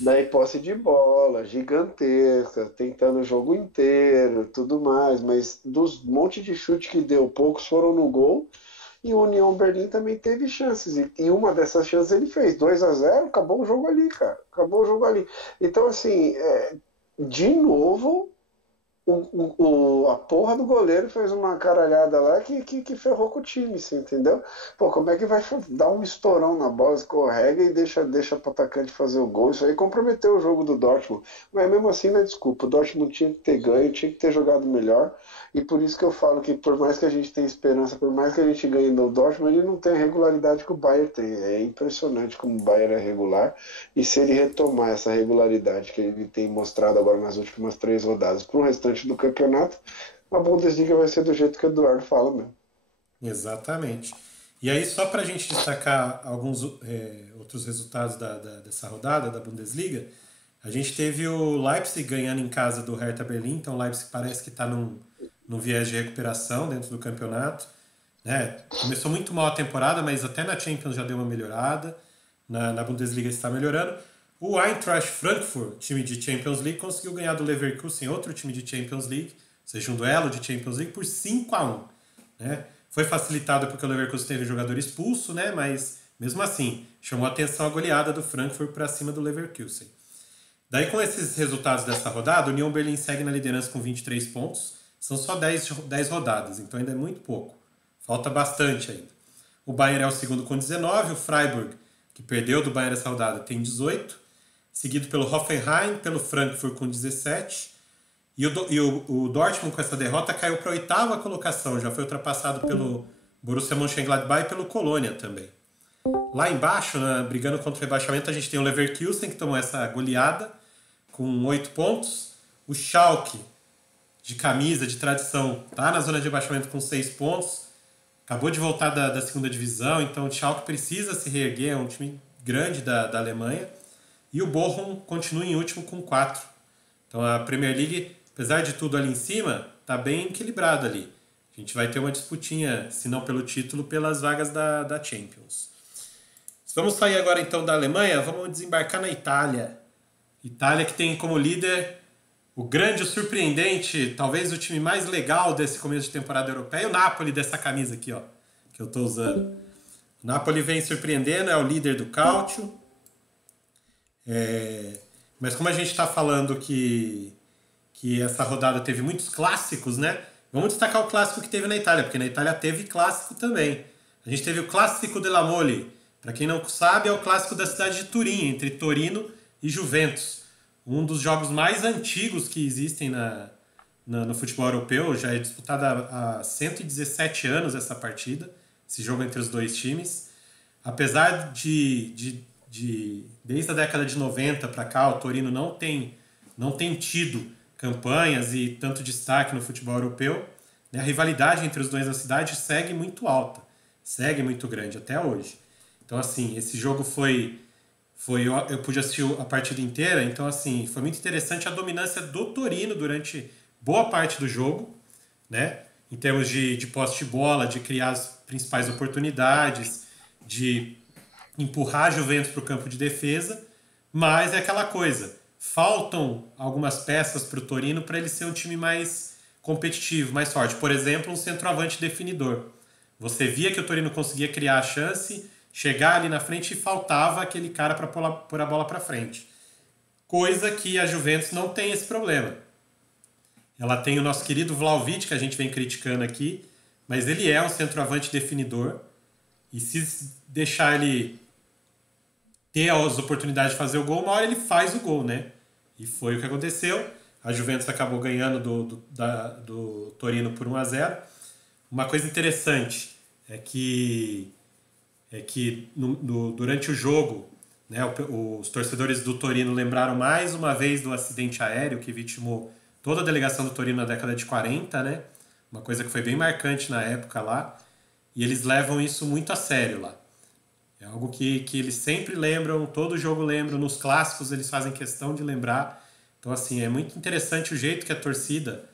Daí posse de bola, gigantesca, tentando o jogo inteiro, tudo mais. Mas dos monte de chute que deu, poucos foram no gol. E o União Berlim também teve chances. E uma dessas chances ele fez. 2-0, acabou o jogo ali, cara. Acabou o jogo ali. Então, assim, de novo, a porra do goleiro fez uma caralhada lá que ferrou com o time, você entendeu? Pô, como é que vai dar um estourão na bola, escorrega e deixa pro atacante fazer o gol? Isso aí comprometeu o jogo do Dortmund. Mas mesmo assim, não é desculpa. O Dortmund tinha que ter ganho, tinha que ter jogado melhor. E por isso que eu falo que por mais que a gente tenha esperança, por mais que a gente ganhe no Dortmund, ele não tem a regularidade que o Bayern tem. É impressionante como o Bayern é regular. E se ele retomar essa regularidade que ele tem mostrado agora nas últimas 3 rodadas para o restante do campeonato, a Bundesliga vai ser do jeito que o Eduardo fala mesmo. Exatamente. E aí, só para a gente destacar alguns outros resultados dessa rodada da Bundesliga, a gente teve o Leipzig ganhando em casa do Hertha Berlim, então o Leipzig parece que está num viés de recuperação dentro do campeonato. Né? Começou muito mal a temporada, mas até na Champions já deu uma melhorada, na Bundesliga está melhorando. O Eintracht Frankfurt, time de Champions League, conseguiu ganhar do Leverkusen, outro time de Champions League, ou seja, um duelo de Champions League, por 5-1. Né? Foi facilitado porque o Leverkusen teve um jogador expulso, né? Mas mesmo assim, chamou a atenção a goleada do Frankfurt para cima do Leverkusen. Daí, com esses resultados dessa rodada, o União Berlim segue na liderança com 23 pontos. São só 10 rodadas, então ainda é muito pouco. Falta bastante ainda. O Bayern é o segundo com 19, o Freiburg, que perdeu do Bayern essa rodada, tem 18, seguido pelo Hoffenheim, pelo Frankfurt com 17, e o Dortmund com essa derrota caiu para a 8ª colocação, já foi ultrapassado pelo Borussia Mönchengladbach e pelo Colônia também. Lá embaixo, né, brigando contra o rebaixamento, a gente tem o Leverkusen, que tomou essa goleada, com 8 pontos. O Schalke, de camisa, de tradição, está na zona de rebaixamento com 6 pontos. Acabou de voltar da segunda divisão, então o Schalke precisa se reerguer, é um time grande da Alemanha. E o Bochum continua em último com 4. Então a Premier League, apesar de tudo ali em cima, está bem equilibrado ali. A gente vai ter uma disputinha, se não pelo título, pelas vagas da Champions. Vamos sair agora então da Alemanha, vamos desembarcar na Itália. Itália que tem como líder o grande, o surpreendente, talvez o time mais legal desse começo de temporada europeia, o Napoli, dessa camisa aqui, ó, que eu estou usando. O Napoli vem surpreendendo, é o líder do Calcio. Mas como a gente está falando que essa rodada teve muitos clássicos, né? Vamos destacar o clássico que teve na Itália, porque na Itália teve clássico também. A gente teve o Clássico della Mole. Para quem não sabe, é o clássico da cidade de Turim, entre Torino e Juventus. Um dos jogos mais antigos que existem no futebol europeu. Já é disputada há 117 anos essa partida, esse jogo entre os dois times. Apesar de desde a década de 90 para cá, o Torino não tem tido campanhas e tanto destaque no futebol europeu, né? A rivalidade entre os dois na cidade segue muito alta. segue muito grande até hoje. Então, assim, esse jogo eu pude assistir a partida inteira, então, assim, foi muito interessante a dominância do Torino durante boa parte do jogo, né? Em termos de posse de bola, de criar as principais oportunidades, de empurrar a Juventus para o campo de defesa, mas é aquela coisa, faltam algumas peças para o Torino para ele ser um time mais competitivo, mais forte. Por exemplo, um centroavante definidor. Você via que o Torino conseguia criar a chance, chegar ali na frente e faltava aquele cara para pôr a bola para frente. Coisa que a Juventus não tem esse problema. Ela tem o nosso querido Vlahovic, que a gente vem criticando aqui, mas ele é um centroavante definidor e se deixar ele ter as oportunidades de fazer o gol, uma hora ele faz o gol, né? E foi o que aconteceu. A Juventus acabou ganhando do Torino por 1-0. Uma coisa interessante é que durante o jogo, né, os torcedores do Torino lembraram mais uma vez do acidente aéreo que vitimou toda a delegação do Torino na década de 40, né? Uma coisa que foi bem marcante na época lá. E eles levam isso muito a sério lá. É algo que eles sempre lembram, todo jogo lembram, nos clássicos eles fazem questão de lembrar. Então, assim, é muito interessante o jeito que a torcida,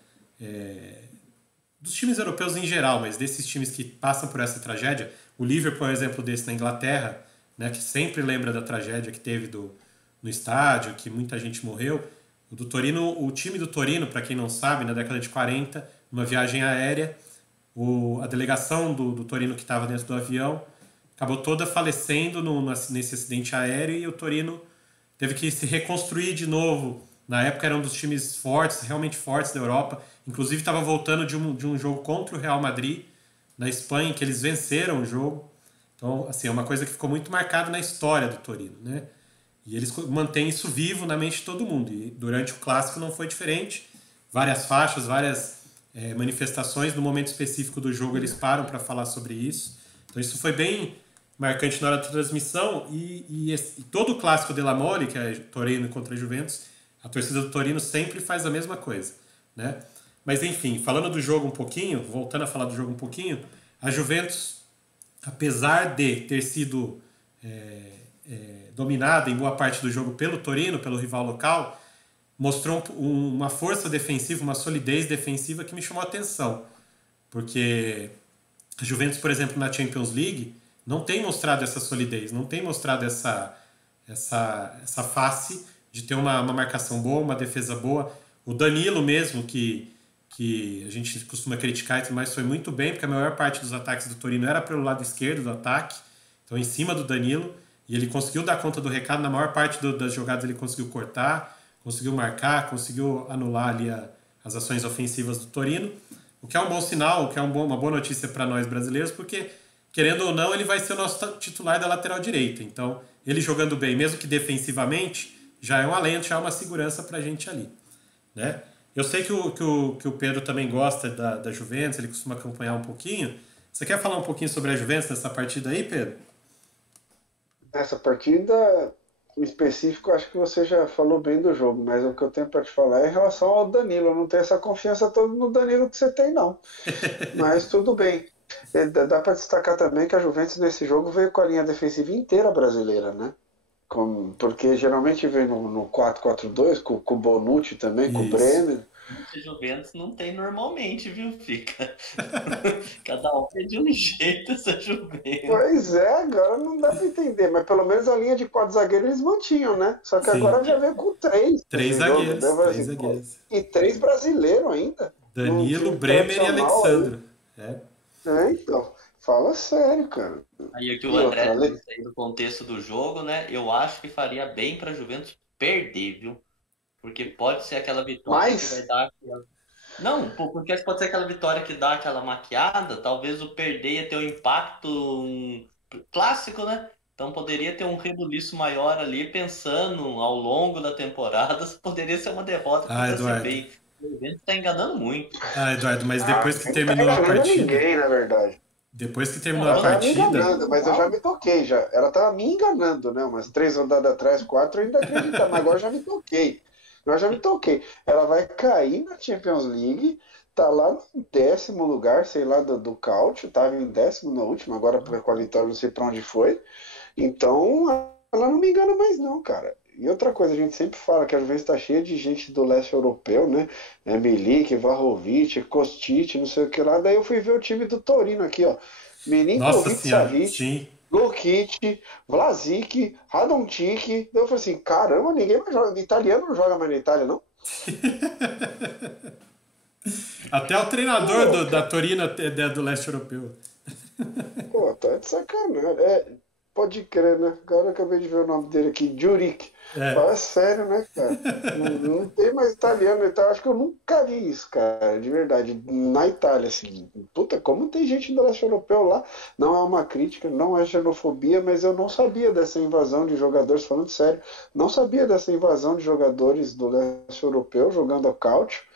dos times europeus em geral, mas desses times que passam por essa tragédia, o Liverpool é um exemplo desse na Inglaterra, né, que sempre lembra da tragédia que teve no estádio, que muita gente morreu. O time do Torino, para quem não sabe, na década de 40, numa viagem aérea, a delegação do Torino que estava dentro do avião acabou toda falecendo nesse acidente aéreo e o Torino teve que se reconstruir de novo. Na época era um dos times fortes, realmente fortes da Europa. Inclusive estava voltando de um jogo contra o Real Madrid, na Espanha, que eles venceram o jogo. Então, assim, é uma coisa que ficou muito marcada na história do Torino, né? E eles mantêm isso vivo na mente de todo mundo. E durante o Clássico não foi diferente. Várias faixas, várias manifestações. No momento específico do jogo eles param para falar sobre isso. Então isso foi bem marcante na hora da transmissão. E todo o Clássico della Mole, que é Torino contra a Juventus, a torcida do Torino sempre faz a mesma coisa, né? Mas enfim, falando do jogo um pouquinho, voltando a falar do jogo um pouquinho, a Juventus, apesar de ter sido dominada em boa parte do jogo pelo Torino, pelo rival local, mostrou uma força defensiva, uma solidez defensiva que me chamou a atenção. Porque a Juventus, por exemplo, na Champions League, não tem mostrado essa solidez, não tem mostrado essa face de ter uma marcação boa, uma defesa boa. O Danilo mesmo, que a gente costuma criticar e tudo mais, foi muito bem, porque a maior parte dos ataques do Torino era pelo lado esquerdo do ataque, então em cima do Danilo, e ele conseguiu dar conta do recado, na maior parte das jogadas ele conseguiu cortar, conseguiu marcar, conseguiu anular ali as ações ofensivas do Torino, o que é um bom sinal, o que é uma boa notícia para nós brasileiros, porque, querendo ou não, ele vai ser o nosso titular da lateral direita. Então, ele jogando bem, mesmo que defensivamente, já é um alento, já é uma segurança para a gente ali, né? Eu sei que o Pedro também gosta da Juventus, ele costuma acompanhar um pouquinho. Você quer falar um pouquinho sobre a Juventus nessa partida aí, Pedro? Essa partida, em específico, acho que você já falou bem do jogo, mas o que eu tenho para te falar é em relação ao Danilo. Eu não tenho essa confiança toda no Danilo que você tem, não. Mas tudo bem. Dá para destacar também que a Juventus nesse jogo veio com a linha defensiva inteira brasileira, né? Porque geralmente vem no 4-4-2, com o Bonucci também, com o Bremer. A Juventus não tem normalmente, viu, Fica? Cada um é de um jeito essa Juventus. Pois é, agora não dá para entender, mas pelo menos a linha de 4 zagueiros eles mantinham, né? Só que agora já veio com 3. 3 zagueiros. E 3 brasileiros ainda. Danilo, Bremer e Alexandre. Então, fala sério, cara. Aí aqui o André saiu do contexto do jogo, né? Eu acho que faria bem pra Juventus perder, viu? Porque pode ser aquela vitória que vai dar aquela... Não, porque pode ser aquela vitória que dá aquela maquiada, talvez o perder ia ter um impacto clássico, né? Então poderia ter um rebuliço maior ali, pensando ao longo da temporada, poderia ser uma derrota que vai ser bem. O Juventus tá enganando muito. Eduardo, mas depois que terminou a partida... ninguém, na verdade. Depois que terminou a partida... Ela tava me enganando, mas eu já me toquei. Ela tava me enganando, né? Umas 3 rodadas atrás, 4, eu ainda acreditava, mas agora eu já me toquei. Ela vai cair na Champions League, tá lá no 10º lugar, sei lá, do Cautio, tava em 10º na última, agora com a vitória não sei pra onde foi. Então, ela não me engana mais não, cara. E outra coisa, a gente sempre fala que a Juventus está cheia de gente do leste europeu, né? Milik, Vlahovic, Kostic, não sei o que lá. Daí eu fui ver o time do Torino aqui, ó. Nossa Milinkovic, senhora, Savic, sim. Lukic, Vlasic, Radonjic. Daí eu falei assim, caramba, ninguém mais joga. Italiano não joga mais na Itália, não? Até o treinador da Torino é do leste europeu. Pô, tá de sacanagem. Pode crer, né? Agora eu acabei de ver o nome dele aqui, Juric. É. Fala sério, né, cara? Não tem mais italiano na Itália. Acho que eu nunca vi isso, cara, de verdade. Na Itália, assim. Puta, como tem gente do leste europeu lá. Não é uma crítica, não é xenofobia, mas eu não sabia dessa invasão de jogadores, falando sério. Não sabia dessa invasão de jogadores do leste europeu jogando a Cautio.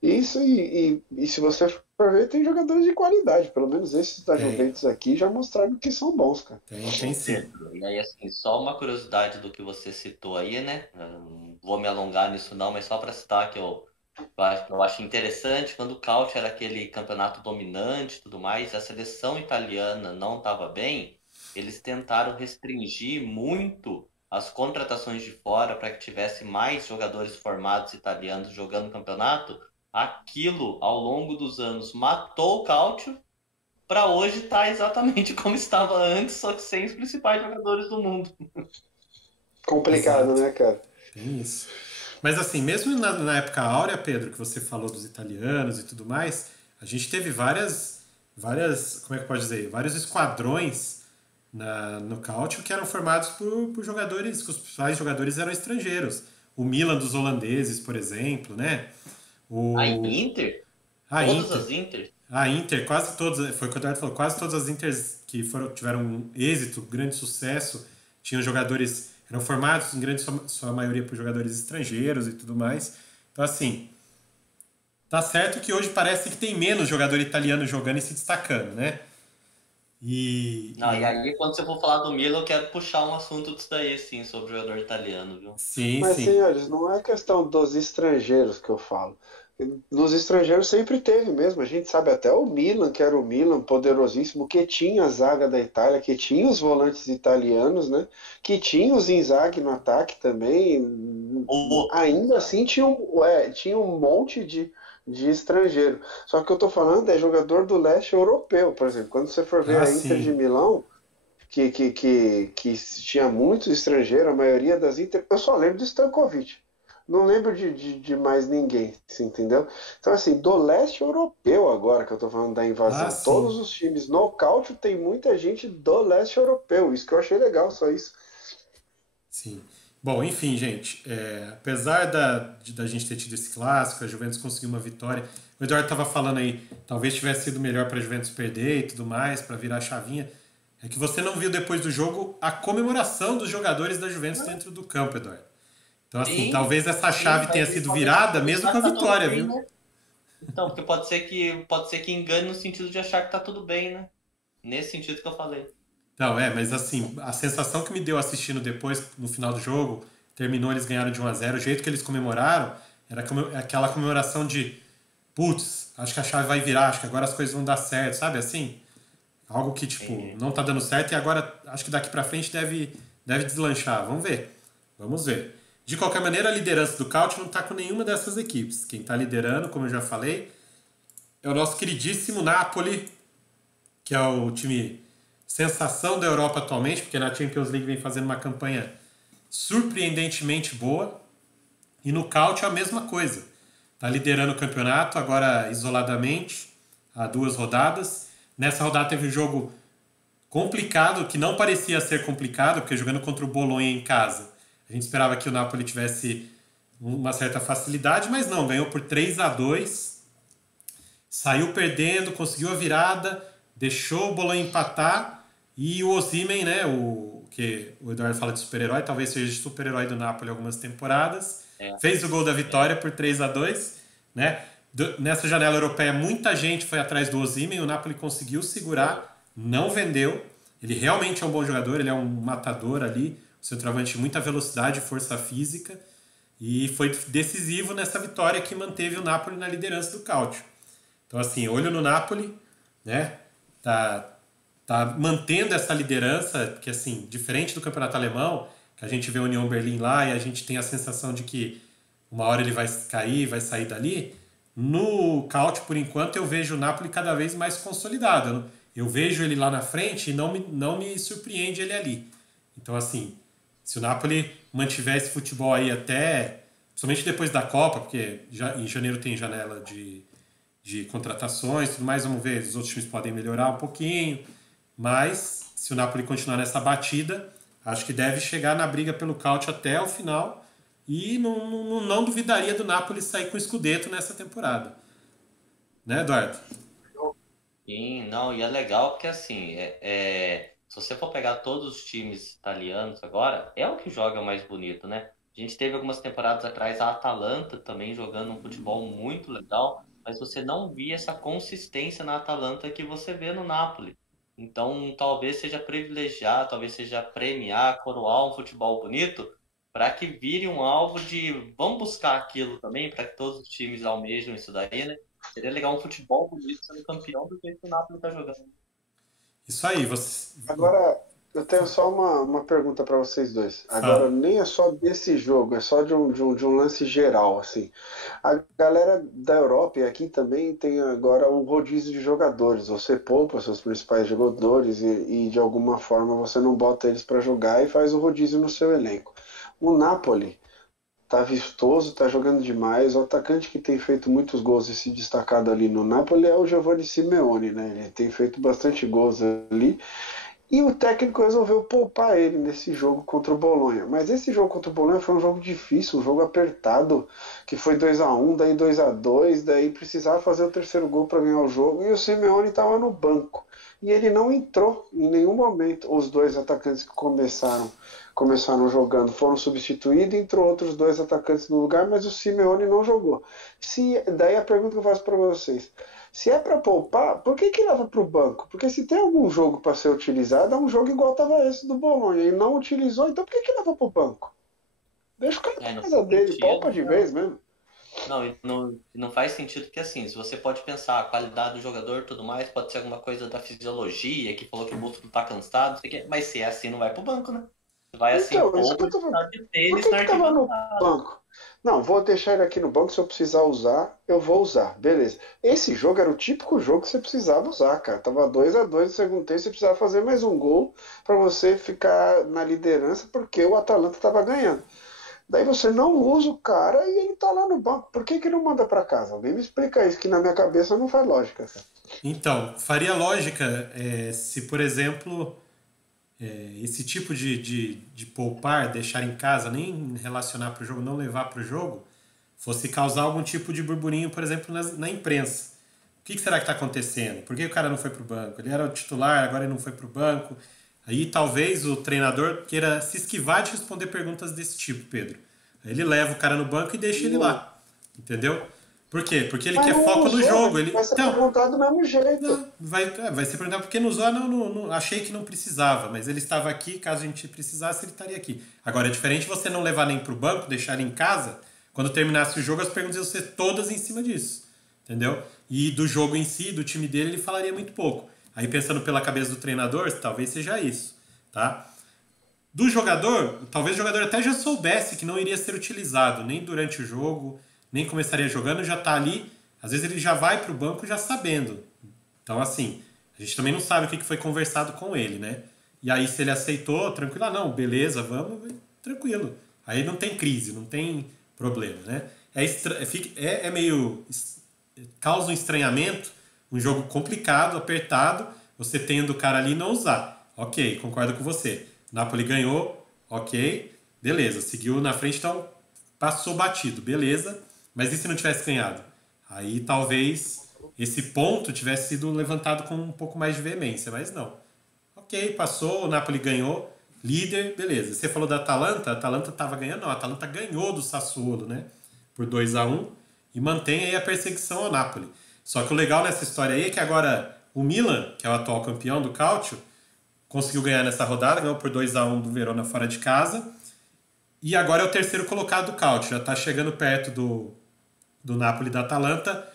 Isso, e se você for ver, tem jogadores de qualidade. Pelo menos esses da Tem, Juventus aqui já mostraram que são bons, cara. tem Ô, sim. Pedro, e aí, assim, só uma curiosidade do que você citou aí, né? Eu não vou me alongar nisso não, mas só para citar que eu acho interessante, quando o Cautio era aquele campeonato dominante e tudo mais, a seleção italiana não estava bem, eles tentaram restringir muito as contratações de fora para que tivesse mais jogadores formados italianos jogando o campeonato. Aquilo, ao longo dos anos, matou o Cautio para hoje tá exatamente como estava antes, só que sem os principais jogadores do mundo. Complicado, Exato. né, cara? Tem isso. Mas assim, mesmo na época áurea, Pedro, que você falou dos italianos e tudo mais, a gente teve várias, como é que pode dizer, vários esquadrões no Cáutio que eram formados por jogadores, que os principais jogadores eram estrangeiros. O Milan dos holandeses, por exemplo, né? A O, Inter, a todas Inter. as Inter, A Inter, quase todas, foi o que o Eduardo falou, quase todas as Inters que tiveram um êxito, grande sucesso, tinham jogadores, eram formados em grande sua maioria por jogadores estrangeiros e tudo mais. Então, assim, tá certo que hoje parece que tem menos jogador italiano jogando e se destacando, né? não, e aí quando você for falar do Milan, eu quero puxar um assunto disso daí, sim, sobre o jogador italiano, viu? Sim, Mas, sim. senhores, não é questão dos estrangeiros que eu falo. Nos estrangeiros sempre teve mesmo. A gente sabe até o Milan, que era o Milan poderosíssimo, que tinha a zaga da Itália, que tinha os volantes italianos, né? Que tinha o Inzaghi no ataque também. O, Ainda assim tinha um monte de estrangeiro. Só que eu tô falando é jogador do leste europeu, por exemplo. Quando você for ver Ah, a Inter de sim. Milão, que tinha muitos estrangeiros, a maioria das Inter. Eu só lembro do Stankovic. Não lembro de mais ninguém, você entendeu? Então, assim, do leste europeu agora que eu tô falando da Ah, invasão, sim. todos os times no Cáutio tem muita gente do leste europeu. Isso que eu achei legal, só isso. Sim. Bom, enfim, gente, apesar da gente ter tido esse clássico, a Juventus conseguiu uma vitória. O Eduardo estava falando aí, talvez tivesse sido melhor para a Juventus perder e tudo mais, para virar a chavinha. É que você não viu depois do jogo a comemoração dos jogadores da Juventus dentro do campo, Eduardo. Então, assim, sim, talvez essa sim, chave tenha mas aí sido pode virada mesmo achar com a que tá tudo vitória, bem, viu? né? Então, porque pode ser que engane no sentido de achar que tá tudo bem, né? Nesse sentido que eu falei. Não, mas assim, a sensação que me deu assistindo depois, no final do jogo, terminou, eles ganharam de 1-0, o jeito que eles comemoraram era aquela comemoração de putz, acho que a chave vai virar, acho que agora as coisas vão dar certo, sabe assim? Algo que, tipo, Entendi. não tá dando certo e agora acho que daqui pra frente deve deslanchar. Vamos ver. Vamos ver. De qualquer maneira, a liderança do Cautio não tá com nenhuma dessas equipes. Quem tá liderando, como eu já falei, é o nosso queridíssimo Napoli, que é o time sensação da Europa atualmente, porque na Champions League vem fazendo uma campanha surpreendentemente boa. E no Cautio a mesma coisa. Está liderando o campeonato, agora isoladamente, há 2 rodadas. Nessa rodada teve um jogo complicado, que não parecia ser complicado, porque jogando contra o Bolonha em casa. A gente esperava que o Napoli tivesse uma certa facilidade, mas não, ganhou por 3-2, saiu perdendo, conseguiu a virada, deixou o Bolonha empatar e o Osimhen, né, o que o Eduardo fala de super-herói, talvez seja de super-herói do Napoli algumas temporadas, É, fez o gol da é. vitória por 3-2, né? Nessa janela europeia muita gente foi atrás do Osimhen, o Napoli conseguiu segurar, não vendeu, ele realmente é um bom jogador, ele é um matador ali, o centroavante de muita velocidade e força física, e foi decisivo nessa vitória que manteve o Napoli na liderança do Cáutio. Então, assim, olho no Napoli, né? Tá mantendo essa liderança, porque, assim, diferente do campeonato alemão, que a gente vê a União Berlim lá e a gente tem a sensação de que uma hora ele vai cair, vai sair dali. No Cautio, por enquanto, eu vejo o Napoli cada vez mais consolidado. Eu vejo ele lá na frente e não me surpreende ele ali. Então, assim, se o Napoli mantiver esse futebol aí até, principalmente depois da Copa, porque já, em janeiro tem janela de contratações, tudo mais, vamos ver, os outros times podem melhorar um pouquinho, mas se o Napoli continuar nessa batida, acho que deve chegar na briga pelo Cautio até o final e não duvidaria do Napoli sair com o Scudetto nessa temporada. Né, Eduardo? Sim, não, e é legal porque assim, se você for pegar todos os times italianos agora, é o que joga mais bonito, né? A gente teve algumas temporadas atrás a Atalanta também jogando um futebol muito legal, mas você não via essa consistência na Atalanta que você vê no Napoli. Então, talvez seja privilegiar, talvez seja premiar, coroar um futebol bonito, para que vire um alvo de vamos buscar aquilo também, para que todos os times almejam isso daí, né? Seria legal um futebol bonito sendo campeão do jeito que o Napoli tá jogando. Isso aí, você Agora, eu tenho só uma pergunta para vocês dois. Agora, fala. nem é só desse jogo, é só de um lance geral, assim. A galera da Europa e aqui também tem agora um rodízio de jogadores. Você poupa seus principais jogadores e de alguma forma você não bota eles para jogar e faz o rodízio no seu elenco. O Napoli tá vistoso, tá jogando demais. O atacante que tem feito muitos gols e se destacado ali no Napoli é o Giovanni Simeone, né? Ele tem feito bastante gols ali. E o técnico resolveu poupar ele nesse jogo contra o Bolonha. Mas esse jogo contra o Bolonha foi um jogo difícil, um jogo apertado, que foi 2-1, daí 2-2, daí precisava fazer o terceiro gol para ganhar o jogo, e o Simeone estava no banco. E ele não entrou em nenhum momento. Os dois atacantes que começaram jogando foram substituídos, entrou outros dois atacantes no lugar, mas o Simeone não jogou. Daí a pergunta que eu faço para vocês: se é para poupar, por que leva para o banco? Porque se tem algum jogo para ser utilizado, é um jogo igual estava esse do Bolonha, e não utilizou, então por que leva para o banco? Deixa o cara na Não casa faz dele, poupa sentido. de vez mesmo. Não, e não faz sentido porque assim, se você pode pensar a qualidade do jogador e tudo mais, pode ser alguma coisa da fisiologia, que falou que o músculo tá cansado, não sei o quê, mas se é assim, não vai pro banco, né? Você vai assim, Então, é isso que pouco eu tô falando. tá de Por tênis que na estava no arquibancada. banco? Não, vou deixar ele aqui no banco, se eu precisar usar, eu vou usar. Beleza. Esse jogo era o típico jogo que você precisava usar, cara. Tava 2-2 no segundo tempo, você precisava fazer mais um gol para você ficar na liderança, porque o Atalanta estava ganhando. Daí você não usa o cara e ele tá lá no banco. Por que não manda para casa? Alguém me explica isso, que na minha cabeça não faz lógica, cara. Então, faria lógica se, por exemplo, esse tipo de poupar, deixar em casa, nem relacionar para o jogo, não levar para o jogo, fosse causar algum tipo de burburinho, por exemplo, na imprensa. O que será que está acontecendo? Por que o cara não foi para o banco? Ele era o titular, agora ele não foi para o banco. Aí talvez o treinador queira se esquivar de responder perguntas desse tipo, Pedro. Aí ele leva o cara no banco e deixa ele lá. Entendeu? Por quê? Porque ele Mas quer não foco no usou, jogo. Ele, vai ser então, perguntado do mesmo jeito. vai ser perguntado porque nos usou, achei que não precisava, mas ele estava aqui, caso a gente precisasse, ele estaria aqui. Agora, é diferente você não levar nem para o banco, deixar ele em casa, quando terminasse o jogo, as perguntas iam ser todas em cima disso, entendeu? E do jogo em si, do time dele, ele falaria muito pouco. Aí, pensando pela cabeça do treinador, talvez seja isso, tá? Do jogador, talvez o jogador até já soubesse que não iria ser utilizado, nem durante o jogo, nem começaria jogando, já tá ali. Às vezes ele já vai pro banco já sabendo. Então, assim, a gente também não sabe o que foi conversado com ele, né? E aí, se ele aceitou, tranquilo, não, beleza, vamos, tranquilo. Aí não tem crise, não tem problema, né? É meio. Causa um estranhamento, um jogo complicado, apertado, você tendo o cara ali e não usar. Ok, concordo com você. Napoli ganhou, ok, beleza, seguiu na frente, então passou batido, beleza, mas e se não tivesse ganhado? Aí talvez esse ponto tivesse sido levantado com um pouco mais de veemência, mas não. Ok, passou, o Napoli ganhou, líder, beleza. Você falou da Atalanta, a Atalanta estava ganhando, não, a Atalanta ganhou do Sassuolo, né, por 2-1 e mantém aí a perseguição ao Napoli. Só que o legal nessa história aí é que agora o Milan, que é o atual campeão do Calcio, conseguiu ganhar nessa rodada, ganhou por 2-1 do Verona fora de casa. E agora é o terceiro colocado do Calcio. Já está chegando perto do Napoli e da Atalanta.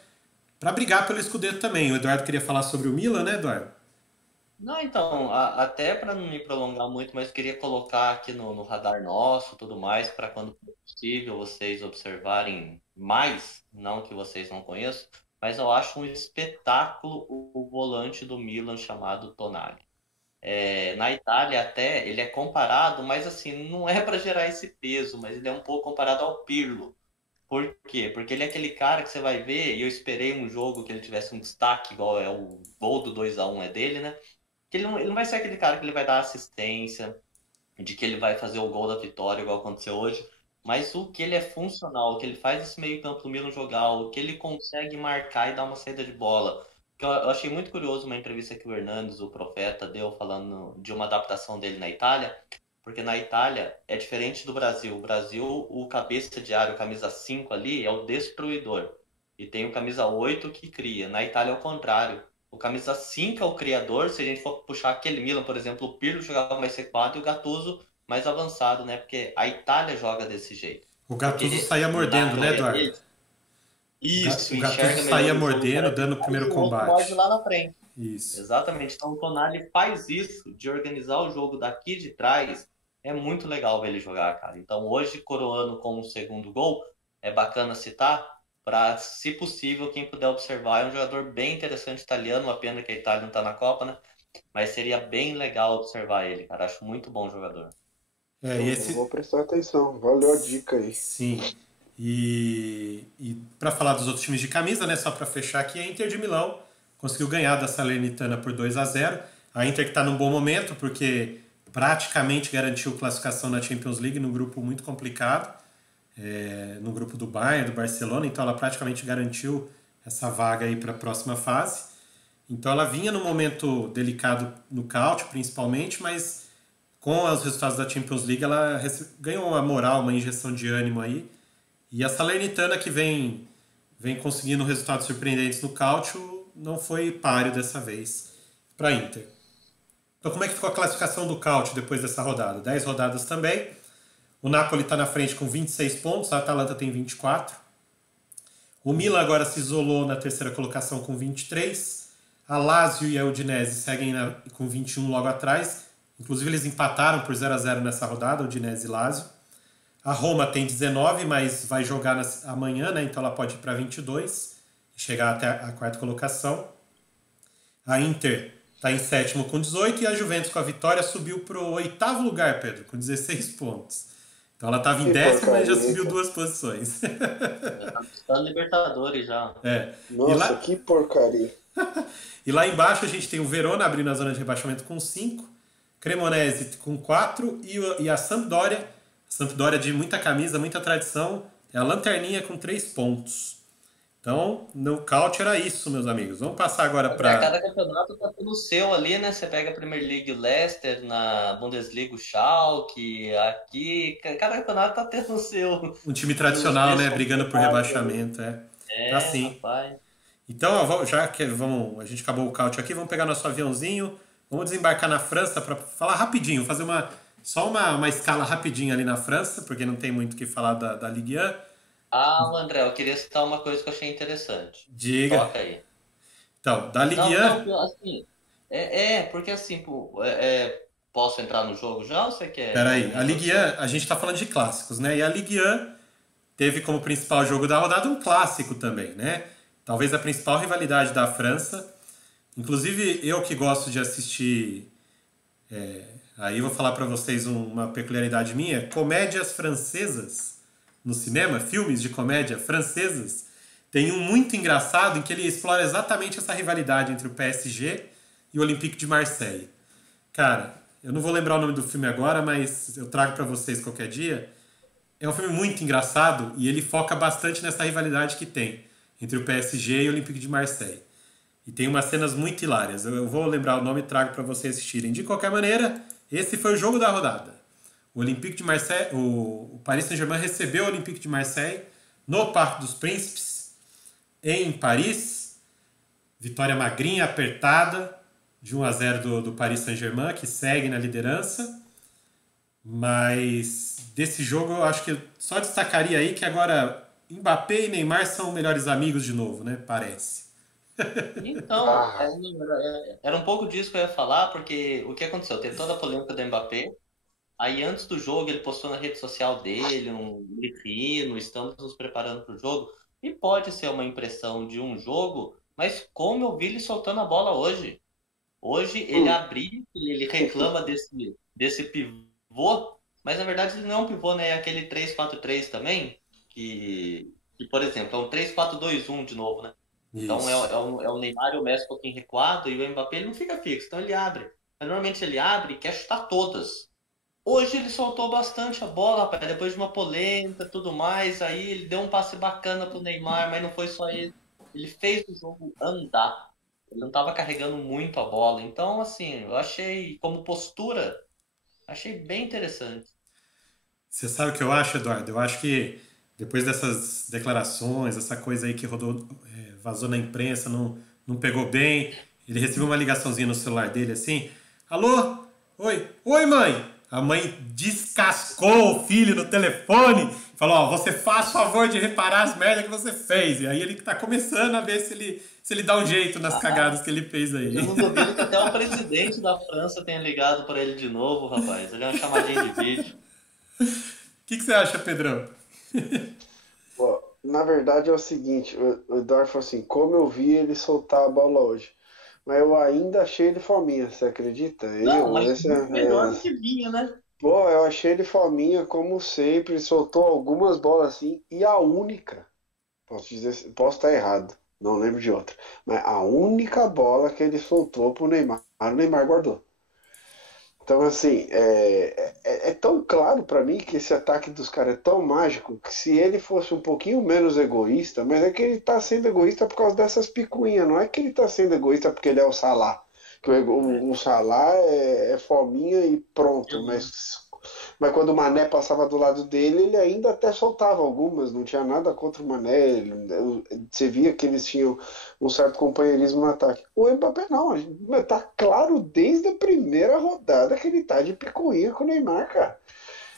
para brigar pelo Scudetto também. O Eduardo queria falar sobre o Milan, né, Eduardo? Não, então, até para não me prolongar muito, mas queria colocar aqui no radar nosso, tudo mais, para quando for possível vocês observarem mais, não que vocês não conheçam, mas eu acho um espetáculo o volante do Milan chamado Tonali. Na Itália até ele é comparado, mas assim, não é para gerar esse peso, mas ele é um pouco comparado ao Pirlo. Por quê? Porque ele é aquele cara que você vai ver, e eu esperei um jogo que ele tivesse um destaque, igual é o gol do 2-1 é dele, né? Que ele não vai ser aquele cara que ele vai dar assistência, de que ele vai fazer o gol da vitória, igual aconteceu hoje, mas o que ele é funcional, o que ele faz esse meio-campo do Milan jogar, o que ele consegue marcar e dar uma saída de bola. Que eu achei muito curioso uma entrevista que o Hernandes, o Profeta, deu falando de uma adaptação dele na Itália, porque na Itália é diferente do Brasil. O Brasil, o cabeça de área, o camisa 5 ali, é o destruidor. E tem o camisa 8 que cria. Na Itália é o contrário. O camisa 5 é o criador. Se a gente for puxar aquele Milan, por exemplo, o Pirlo jogava mais recuado e o Gattuso mais avançado, né? Porque a Itália joga desse jeito. O Gattuso Porque saía na mordendo, né, teoria Eduardo? dele, isso, O Gattuso enxerga melhor saía o jogo, mordendo, parece dando o que faz, primeiro o outro morde combate. lá na frente. Isso. Exatamente. Então o Tonali faz isso, de organizar o jogo daqui de trás. É muito legal ver ele jogar, cara. Então hoje, coroando com o segundo gol, é bacana citar, para, se possível, quem puder observar, é um jogador bem interessante italiano, uma pena que a Itália não tá na Copa, né? Mas seria bem legal observar ele, cara. Acho muito bom jogador. E Eu vou prestar atenção. Valeu a dica aí. Sim. E para falar dos outros times de camisa, né, só para fechar aqui, a Inter de Milão conseguiu ganhar da Salernitana por 2-0. A Inter que está num bom momento, porque praticamente garantiu classificação na Champions League num grupo muito complicado, no grupo do Bayern, do Barcelona, então ela praticamente garantiu essa vaga aí para a próxima fase. Então ela vinha num momento delicado no Cáutio, principalmente, mas com os resultados da Champions League ela ganhou uma moral, uma injeção de ânimo aí. E a Salernitana, que vem conseguindo resultados surpreendentes no Cáutio, não foi páreo dessa vez para a Inter. Então como é que ficou a classificação do Cáutio depois dessa rodada? 10 rodadas também. O Napoli está na frente com 26 pontos, a Atalanta tem 24. O Milan agora se isolou na terceira colocação com 23. A Lazio e a Udinese seguem com 21 logo atrás. Inclusive eles empataram por 0-0 nessa rodada, Udinese e Lazio. A Roma tem 19, mas vai jogar amanhã, né? Então ela pode ir para 22 e chegar até a quarta colocação. A Inter está em sétimo com 18 e a Juventus, com a vitória, subiu para o oitavo lugar, Pedro, com 16 pontos. Então ela estava em décimo e já subiu 2 posições. Já tá disputando Libertadores já. Nossa, que porcaria. E lá embaixo a gente tem o Verona abrindo a zona de rebaixamento com 5, Cremonese com 4 e a Sampdoria. Sampdoria de muita camisa, muita tradição, é a lanterninha com 3 pontos. Então, no Cáutio era isso, meus amigos. Vamos passar agora para... Cada campeonato tá tudo seu ali, né? Você pega a Premier League o Leicester, na Bundesliga o Schalke, aqui... Cada campeonato tá tendo o seu. Um time tradicional, né? Brigando por rebaixamento, assim. Rapaz. Então, já que a gente acabou o Cáutio aqui, vamos pegar nosso aviãozinho, vamos desembarcar na França para falar rapidinho, fazer só uma escala rapidinha ali na França, porque não tem muito o que falar da Ligue 1. André, eu queria citar uma coisa que eu achei interessante. Diga. Toca aí. Então, da Ligue 1... Não, assim, porque assim, pô, posso entrar no jogo já ou você quer? Peraí, a Ligue 1, a gente tá falando de clássicos, né? E a Ligue 1 teve como principal jogo da rodada um clássico também, né? Talvez a principal rivalidade da França. Inclusive, eu que gosto de assistir... aí eu vou falar pra vocês uma peculiaridade minha. Comédias francesas no cinema, filmes de comédia francesas, tem um muito engraçado em que ele explora exatamente essa rivalidade entre o PSG e o Olympique de Marseille. Cara, eu não vou lembrar o nome do filme agora, mas eu trago pra vocês qualquer dia. É um filme muito engraçado e ele foca bastante nessa rivalidade que tem entre o PSG e o Olympique de Marseille. E tem umas cenas muito hilárias. Eu vou lembrar o nome e trago para vocês assistirem. De qualquer maneira, esse foi o jogo da rodada. O Olympique de Marseille, o Paris Saint-Germain recebeu o Olympique de Marseille no Parque dos Príncipes, em Paris. Vitória magrinha, apertada, de 1-0 do Paris Saint-Germain, que segue na liderança. Mas desse jogo eu acho que eu só destacaria aí que agora Mbappé e Neymar são melhores amigos de novo, né? Parece. Então, Ah, era um pouco disso que eu ia falar, porque o que aconteceu? Teve toda a polêmica do Mbappé. Aí antes do jogo ele postou na rede social dele, ele rindo, estamos nos preparando para o jogo. E pode ser uma impressão de um jogo, mas como eu vi ele soltando a bola hoje. Hoje ele hum, abriu, ele reclama desse pivô, mas na verdade ele não é um pivô, né? É aquele 3-4-3 também, que, por exemplo, é um 3-4-2-1 de novo, né? Então Isso. é o Neymar e o Messi um pouquinho recuado e o Mbappé ele não fica fixo, então ele abre. Mas normalmente ele abre e quer chutar todas. Hoje ele soltou bastante a bola, rapaz, depois de uma polêmica e tudo mais. Aí ele deu um passe bacana pro Neymar, mas não foi só ele. Ele fez o jogo andar. Ele não estava carregando muito a bola. Então, assim, eu achei, como postura, achei bem interessante. Você sabe o que eu acho, Eduardo? Eu acho que depois dessas declarações, essa coisa aí que rodou, vazou na imprensa, não pegou bem, ele recebeu uma ligaçãozinha no celular dele assim: Alô? Oi? Oi, mãe! A mãe descascou o filho no telefone, falou: Ó, você faz favor de reparar as merdas que você fez. E aí ele tá começando a ver se ele dá um jeito nas Ah, cagadas que ele fez aí. eu não duvido que até o presidente da França tenha ligado para ele de novo, rapaz. Ele é uma chamadinha de vídeo. O que você acha, Pedrão? pô, na verdade é o seguinte, o Eduardo falou assim, como eu vi ele soltar a bola hoje. Mas eu ainda achei ele fominha, você acredita? Não, Eu, mas esse muito melhor do que vinha, né? pô, eu achei ele fominha, como sempre, soltou algumas bolas assim, e a única, posso dizer, posso estar errado, não lembro de outra, mas a única bola que ele soltou pro Neymar, o Neymar guardou. Então, assim, é tão claro para mim que esse ataque dos caras é tão mágico que se ele fosse um pouquinho menos egoísta, mas é que ele tá sendo egoísta por causa dessas picuinhas, não é que ele tá sendo egoísta porque ele é o Salah. Que o Salah é fominha e pronto, mas quando o Mané passava do lado dele, ele ainda até soltava algumas, não tinha nada contra o Mané. Você via que eles tinham um certo companheirismo no ataque. O Mbappé não, tá claro desde a primeira rodada que ele tá de picuinha com o Neymar, cara.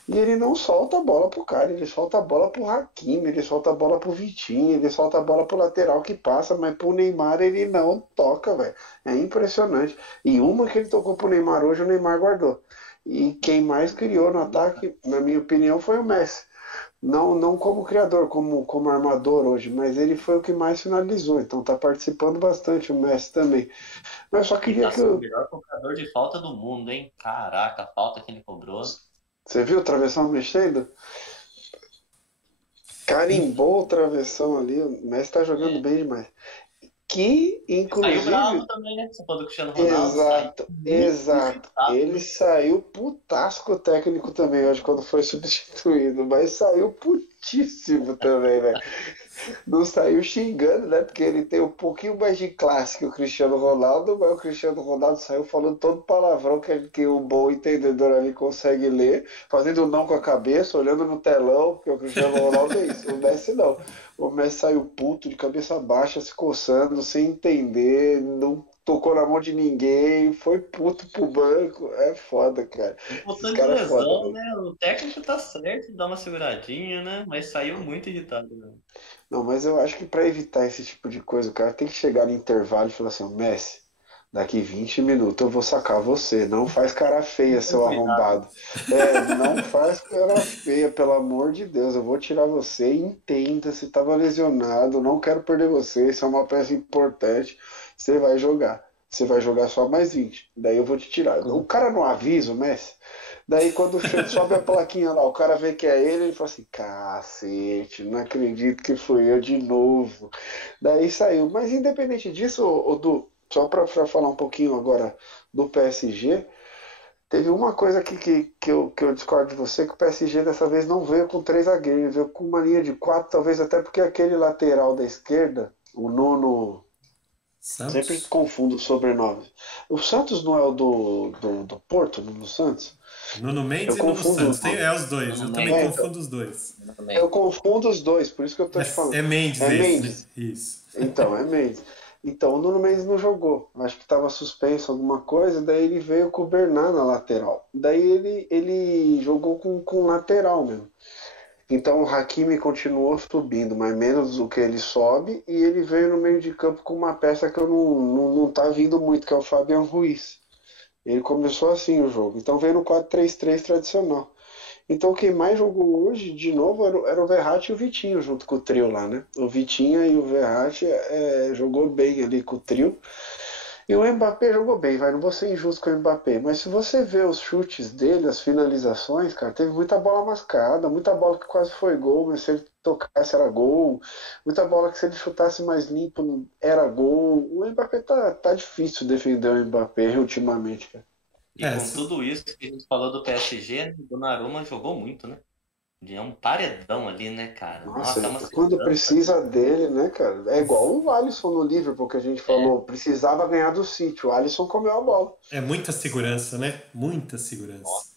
E ele não solta a bola pro cara, ele solta a bola pro Hakimi, ele solta a bola pro Vitinho, ele solta a bola pro lateral que passa, mas pro Neymar ele não toca, velho. É impressionante. E uma que ele tocou pro Neymar hoje, o Neymar guardou. E quem mais criou no ataque, na minha opinião, foi o Messi. Não como criador, como armador hoje, mas ele foi o que mais finalizou. Então tá participando bastante o Messi também. Mas eu só E queria tá que sendo o melhor cobrador de falta do mundo, hein? Caraca, a falta que ele cobrou. você viu o travessão mexendo? Carimbou o travessão ali. O Messi tá jogando É. bem demais. Que, E saiu bravo inclusive, também, né? Você falou do Cristiano Ronaldo, saiu exato, muito exato. irritado, Ele né? saiu putasco técnico também hoje quando foi substituído, mas saiu putíssimo também, velho. Não saiu xingando, né? Porque ele tem um pouquinho mais de classe que o Cristiano Ronaldo, mas o Cristiano Ronaldo saiu falando todo palavrão que o bom entendedor ali consegue ler, fazendo não com a cabeça, olhando no telão, porque o Cristiano Ronaldo é isso, o Messi não. O Messi saiu puto, de cabeça baixa, se coçando, sem entender, não tocou na mão de ninguém, foi puto pro banco. É foda, cara. Esses Voltando de caras é foda, lesão, velho. né? O técnico tá certo, dá uma seguradinha, né? Mas saiu muito irritado, né? Não, mas eu acho que para evitar esse tipo de coisa, o cara tem que chegar no intervalo e falar assim, Messi, daqui 20 minutos eu vou sacar você. Não faz cara feia, Com seu cuidado. arrombado. Não faz cara feia, pelo amor de Deus. Eu vou tirar você. Entenda, você estava lesionado. Não quero perder você. Isso é uma peça importante. Você vai jogar. Você vai jogar só mais 20. Daí eu vou te tirar. O cara não avisa o Messi. Daí quando sobe a plaquinha lá, o cara vê que é ele fala assim, cacete, não acredito que fui eu de novo. Daí saiu. Mas independente disso, Du, só para falar um pouquinho agora do PSG, teve uma coisa que eu discordo de você, que o PSG dessa vez não veio com três zagueiros, veio com uma linha de quatro, talvez até porque aquele lateral da esquerda, o Nuno, sempre Santos? confundo os sobrenomes. O Santos não é o do Porto, Nuno Santos? Nuno Mendes Eu e Nuno confundo Santos. os nomes. Os dois. Nuno Eu também É, Mendes, então, confundo os dois. Nuno eu Mendes. confundo os dois, por isso que eu tô te falando. É Mendes É esse, né? Mendes. Isso. Então, é Mendes. Então, o Nuno Mendes não jogou. Acho que estava suspenso alguma coisa, daí ele veio com o Bernard na lateral. Daí ele jogou com lateral mesmo. Então o Hakimi continuou subindo, mas menos do que ele sobe, e ele veio no meio de campo com uma peça que eu não tá vindo muito, que é o Fabian Ruiz. Ele começou assim o jogo. Então veio no 4-3-3 tradicional. Então quem mais jogou hoje, de novo, era o Verratti e o Vitinho, junto com o trio lá, né? O Vitinho e o Verratti jogou bem ali com o trio. E o Mbappé jogou bem, vai. Não vou ser injusto com o Mbappé, mas se você vê os chutes dele, as finalizações, cara, teve muita bola mascada, muita bola que quase foi gol, mas se ele tocasse era gol, muita bola que se ele chutasse mais limpo era gol. O Mbappé tá difícil defender o Mbappé ultimamente, cara. E com tudo isso que a gente falou do PSG, o Donnarumma jogou muito, né? É um paredão ali, né, cara? Nossa, é uma quando segurança. precisa dele, né, cara? É igual o Alisson no Liverpool que a gente falou, precisava ganhar do City. O Alisson comeu a bola. É muita segurança, né? Muita segurança.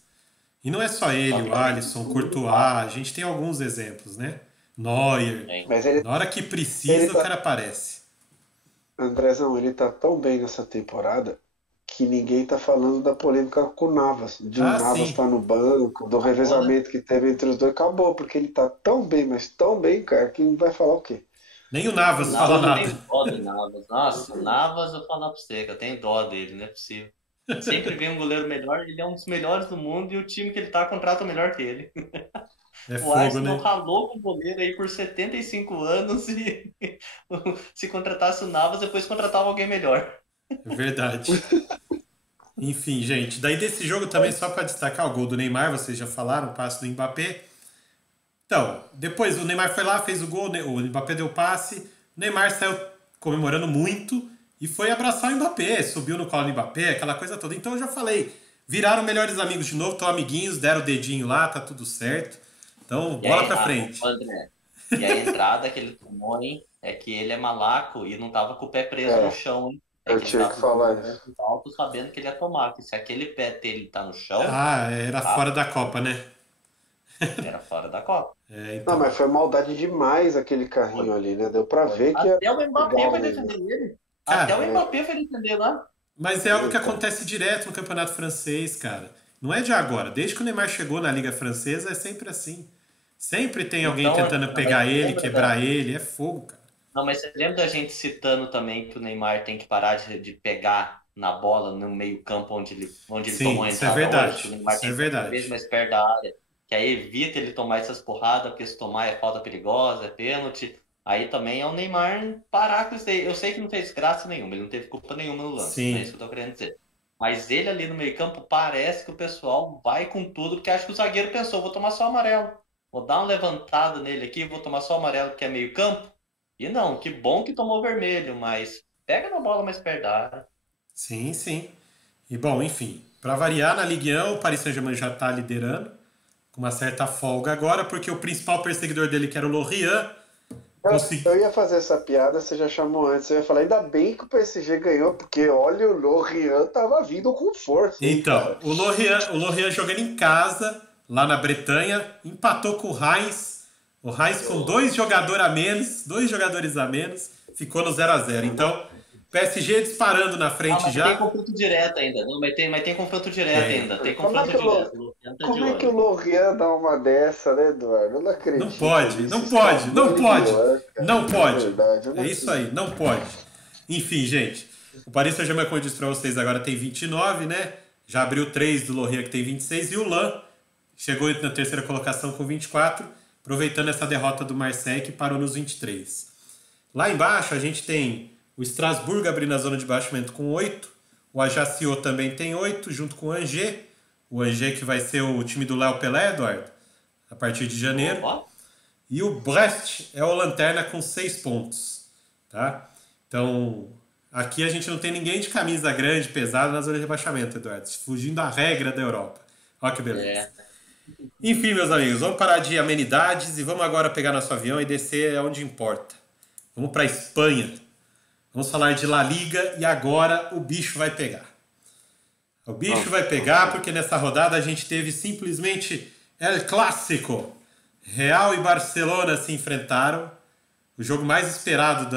E não é só ele, o Alisson, o Courtois, a gente tem alguns exemplos, né? Neuer. Mas ele, Na hora que precisa, o cara aparece. Andrezão, ele tá tão bem nessa temporada que ninguém tá falando da polêmica com o Navas. De o Navas sim. tá no banco, do revezamento que teve entre os dois. Acabou, porque ele tá tão bem, mas tão bem, cara, que vai falar o quê? Nem o Navas fala nada. Eu tenho dó do Navas. Nossa, o Navas, eu vou falar pra você que eu tenho dó dele, não é possível. Sempre vem um goleiro melhor, ele é um dos melhores do mundo e o time que ele tá contrata melhor que ele. É O fogo, Arsenal né? ralou com o goleiro aí por 75 anos e se contratasse o Navas, depois contratava alguém melhor. É verdade. Enfim, gente. Daí desse jogo também, só para destacar o gol do Neymar, vocês já falaram, o passe do Mbappé. Então, depois o Neymar foi lá, fez o gol, o Mbappé deu o passe, o Neymar saiu comemorando muito e foi abraçar o Mbappé, subiu no colo do Mbappé, aquela coisa toda. Então eu já falei, viraram melhores amigos de novo, estão amiguinhos, deram o dedinho lá, tá tudo certo. Então, bola pra frente. André, e a entrada que ele tomou, hein, é que ele é malaco e não tava com o pé preso no chão, hein? Eu tinha que falar isso. Alto sabendo que ele ia tomar, que se aquele pé dele tá no chão... Era fora da Copa, né? Era fora da Copa. Então. Não, mas foi maldade demais aquele carrinho ali, né? Deu pra ver que... Até o Mbappé foi defender ele. Até o Mbappé foi defender lá. Mas é algo que acontece direto no campeonato francês, cara. Não é de agora. Desde que o Neymar chegou na Liga Francesa, é sempre assim. Sempre tem alguém tentando pegar ele, quebrar ele. É fogo, cara. Não, mas você lembra da gente citando também que o Neymar tem que parar de pegar na bola no meio campo onde ele tomou a entrada? Isso é verdade. Hoje, o Neymar isso tem é verdade. vez mais perto da área, que aí evita ele tomar essas porradas, porque se tomar é falta perigosa, é pênalti. Aí também é o Neymar parar com isso daí. Eu sei que não fez graça nenhuma, ele não teve culpa nenhuma no lance, Sim. é isso que eu tô querendo dizer. Mas ele ali no meio campo parece que o pessoal vai com tudo, porque acho que o zagueiro pensou, vou tomar só amarelo. Vou dar uma levantada nele aqui, vou tomar só amarelo, que é meio campo. E não, que bom que tomou vermelho, mas pega na bola mais perto da área. Sim, sim. E bom, enfim, para variar na Ligue 1, o Paris Saint-Germain já tá liderando, com uma certa folga agora, porque o principal perseguidor dele, que era o Lorient, Eu ia fazer essa piada, você já chamou antes. Eu ia falar, ainda bem que o PSG ganhou, porque olha, o Lorient tava vindo com força. Então, o Lorient jogando em casa, lá na Bretanha, empatou com o Reims. O Reims com dois jogadores a menos, ficou no 0-0. Então, PSG disparando na frente mas já. Tem confronto direto ainda. Não, mas tem confronto direto ainda. Tem confronto direto. Como é que o Lorient dá uma dessa, né, Eduardo? Eu não acredito. Não pode. É isso aí, não pode. Enfim, gente. O Paris Saint-Germain, como eu disse pra vocês, agora tem 29, né? Já abriu 3 do Lorient, que tem 26. E o Lan chegou na terceira colocação com 24, aproveitando essa derrota do Marseille, que parou nos 23. Lá embaixo, a gente tem o Strasbourg abrindo a zona de baixamento com 8. O Ajaccio também tem 8, junto com o Angers. O Angers que vai ser o time do Léo Pelé, Eduardo, a partir de janeiro. E o Brest é o lanterna com 6 pontos. Tá? Então, aqui a gente não tem ninguém de camisa grande, pesada na zona de rebaixamento, Eduardo. Fugindo da regra da Europa. Olha que beleza. Enfim, meus amigos, vamos parar de amenidades e vamos agora pegar nosso avião e descer onde importa. Vamos para a Espanha. Vamos falar de La Liga e agora o bicho vai pegar. O bicho vai pegar porque nessa rodada a gente teve simplesmente El Clásico. Real e Barcelona se enfrentaram. O jogo mais esperado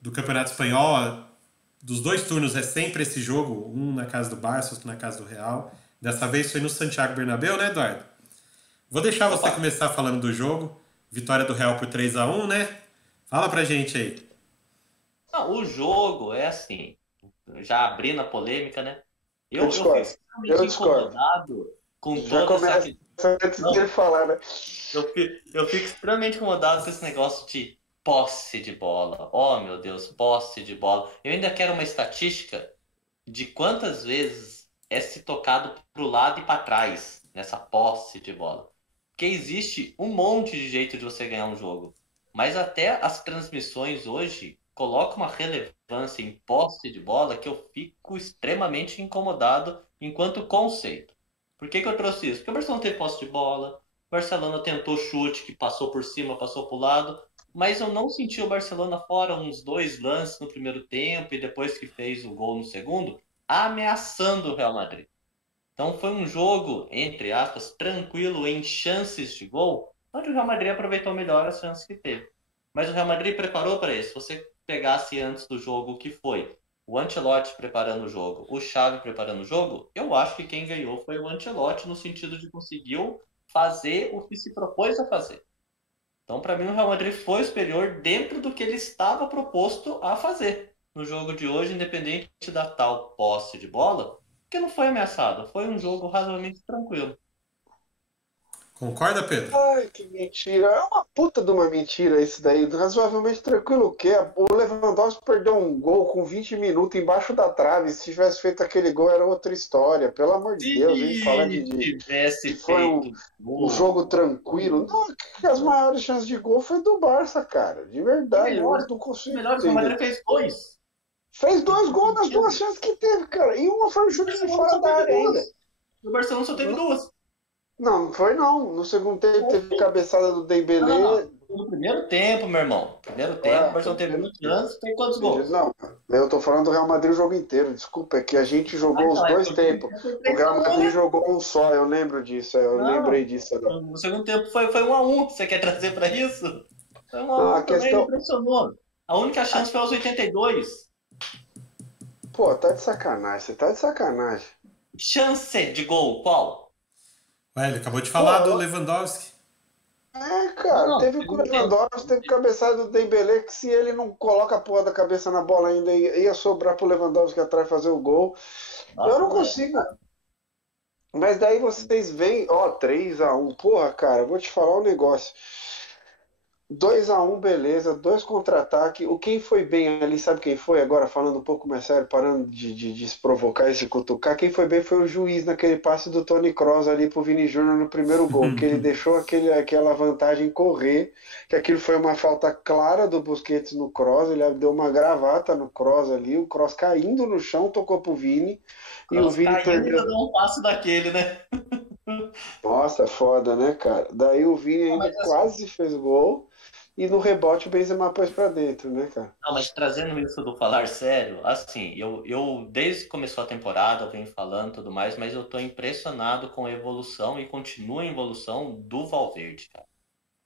do Campeonato Espanhol. Dos dois turnos é sempre esse jogo. Um na casa do Barça, outro na casa do Real. Dessa vez foi no Santiago Bernabéu, né, Eduardo? Vou deixar você Opa! começar falando do jogo. Vitória do Real por 3-1, né? Fala pra gente aí. Não, o jogo é assim, já abrindo a polêmica, né? Eu Eu fico discordo. Eu extremamente discordo. incomodado com Já toda essa começa antes questão. dele falar, né? Eu fico extremamente incomodado com esse negócio de posse de bola. Oh, meu Deus, posse de bola. Eu ainda quero uma estatística de quantas vezes é se tocado para o lado e para trás nessa posse de bola. Porque existe um monte de jeito de você ganhar um jogo. Mas até as transmissões hoje colocam uma relevância em posse de bola que eu fico extremamente incomodado enquanto conceito. Por que eu trouxe isso? Porque o Barcelona teve posse de bola, o Barcelona tentou chute que passou por cima, passou para o lado, mas eu não senti o Barcelona fora uns dois lances no primeiro tempo e depois que fez o gol no segundo, ameaçando o Real Madrid. Então foi um jogo, entre aspas, tranquilo em chances de gol, onde o Real Madrid aproveitou melhor as chances que teve. Mas o Real Madrid preparou para isso. Se você pegasse antes do jogo o que foi o Ancelotti preparando o jogo, o Xavi preparando o jogo, eu acho que quem ganhou foi o Ancelotti no sentido de conseguiu fazer o que se propôs a fazer. Então, para mim, o Real Madrid foi superior dentro do que ele estava proposto a fazer no jogo de hoje, independente da tal posse de bola, que não foi ameaçado. Foi um jogo razoavelmente tranquilo. Concorda, Pedro? Ai, que mentira. É uma puta de uma mentira isso daí. Razoavelmente tranquilo o quê? O Lewandowski perdeu um gol com 20 minutos embaixo da trave. Se tivesse feito aquele gol era outra história. Pelo amor de Deus, hein? Falar Se que tivesse foi feito um jogo gol, tranquilo. Não, que as maiores chances de gol foi do Barça, cara. De que verdade, eu melhores, não que consigo melhores, o Real entender. Madrid fez dois. Fez Não dois faz gols nas duas sentido. chances que teve, cara. E uma foi um O chute de Barcelona fora só da teve área ainda. duas. O Barcelona só teve duas. Não, não foi não. No segundo tempo teve cabeçada do Não, não, não. Dembélé. No primeiro tempo, meu irmão. Primeiro tempo, o Ah, Barcelona teve primeiro 20 anos, tem quantos gols? Não, eu tô falando do Real Madrid o jogo inteiro. Desculpa, é que a gente Ah, jogou os então, é dois porque o segundo tempos. tempo foi O Real 3-1, Madrid né? jogou um só, eu lembro disso, eu lembrei Não, disso agora. o segundo tempo foi 1-1. Você quer trazer para isso? Foi um Não, a a um também, não questão. impressionou. A única chance foi aos 82. Pô, tá de sacanagem, você tá de sacanagem. Chance de gol, qual? Ué, ele acabou de falar do Pô, Lewandowski. Não, cara, não, teve com o segundo tempo. Lewandowski, teve cabeçada do Dembélé, que se ele não coloca a porra da cabeça na bola ainda, ia sobrar pro Lewandowski atrás fazer o gol. Eu Nossa, não não lembro. consigo. Mas daí vocês veem, ó, 3-1. Porra, cara, vou te falar um negócio. 2-1, beleza, dois contra-ataque. O quem foi bem ali, sabe quem foi? Agora falando um pouco mais sério, parando de se provocar e se cutucar, quem foi bem foi o juiz naquele passe do Toni Kroos ali pro Vini Júnior no primeiro gol, que ele deixou aquela vantagem correr, que aquilo foi uma falta clara do Busquets no Kroos, ele deu uma gravata no Kroos ali, o Kroos caindo no chão, tocou pro Vini, e o Cross Vini caindo e perdeu. ainda deu um passe daquele, né? Nossa, foda, né, cara? Daí o Vini Não, ainda mas assim, quase fez gol. E no rebote o Benzema pôs pra dentro, né, cara? não, mas trazendo isso do falar sério, assim, eu desde que começou a temporada, eu venho falando e tudo mais, mas eu tô impressionado com a evolução e continua em evolução do Valverde, cara.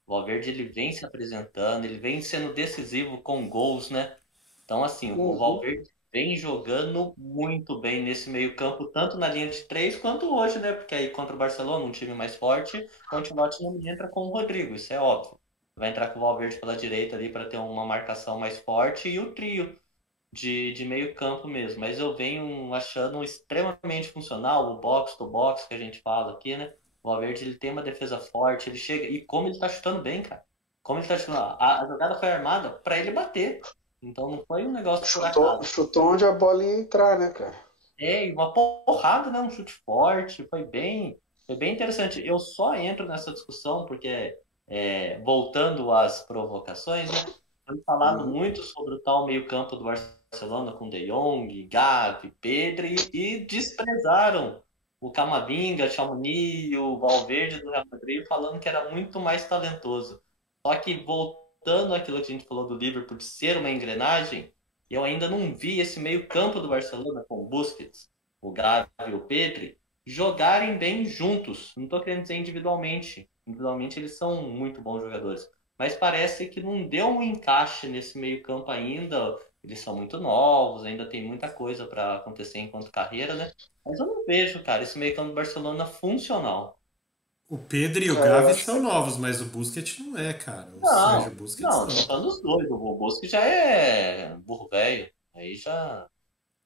O Valverde, ele vem se apresentando, ele vem sendo decisivo com gols, né? Então, assim, o Uhum. Valverde vem jogando muito bem nesse meio-campo, tanto na linha de três quanto hoje, né? Porque aí contra o Barcelona, um time mais forte, o Ancelotti não entra com o Rodrigo, isso é óbvio. Vai entrar com o Valverde pela direita ali para ter uma marcação mais forte e o trio de meio-campo mesmo. Mas eu venho achando extremamente funcional o box to box que a gente fala aqui, né? O Valverde ele tem uma defesa forte, ele chega e como ele tá chutando bem, cara. Como ele tá chutando, a jogada foi armada para ele bater. Então não foi um negócio por Chutou, acaso. chutou onde a bola ia entrar, né, cara? É, e uma porrada, né? Um chute forte, foi bem interessante. Eu só entro nessa discussão porque, voltando às provocações, né? Foi falado Uhum. muito sobre o tal meio-campo do Barcelona com De Jong, Gavi, Pedri e desprezaram o Camavinga, Tchouaméni, o Valverde do Real Madrid, falando que era muito mais talentoso. Só que voltando àquilo que a gente falou do Liverpool de ser uma engrenagem, eu ainda não vi esse meio-campo do Barcelona com o Busquets, o Gavi e o Pedri jogarem bem juntos. Não estou querendo dizer individualmente. Individualmente eles são muito bons jogadores. Mas parece que não deu um encaixe nesse meio-campo ainda. Eles são muito novos, ainda tem muita coisa para acontecer enquanto carreira, né? Mas eu não vejo, cara, esse meio-campo do Barcelona funcional. O Pedro e o Cara, eu Gavi acho são novos, mas o Busquets não é, cara. O Sérgio Não, Busquets não, tô não. falando dos dois. O Bosque já é burro velho. Aí já.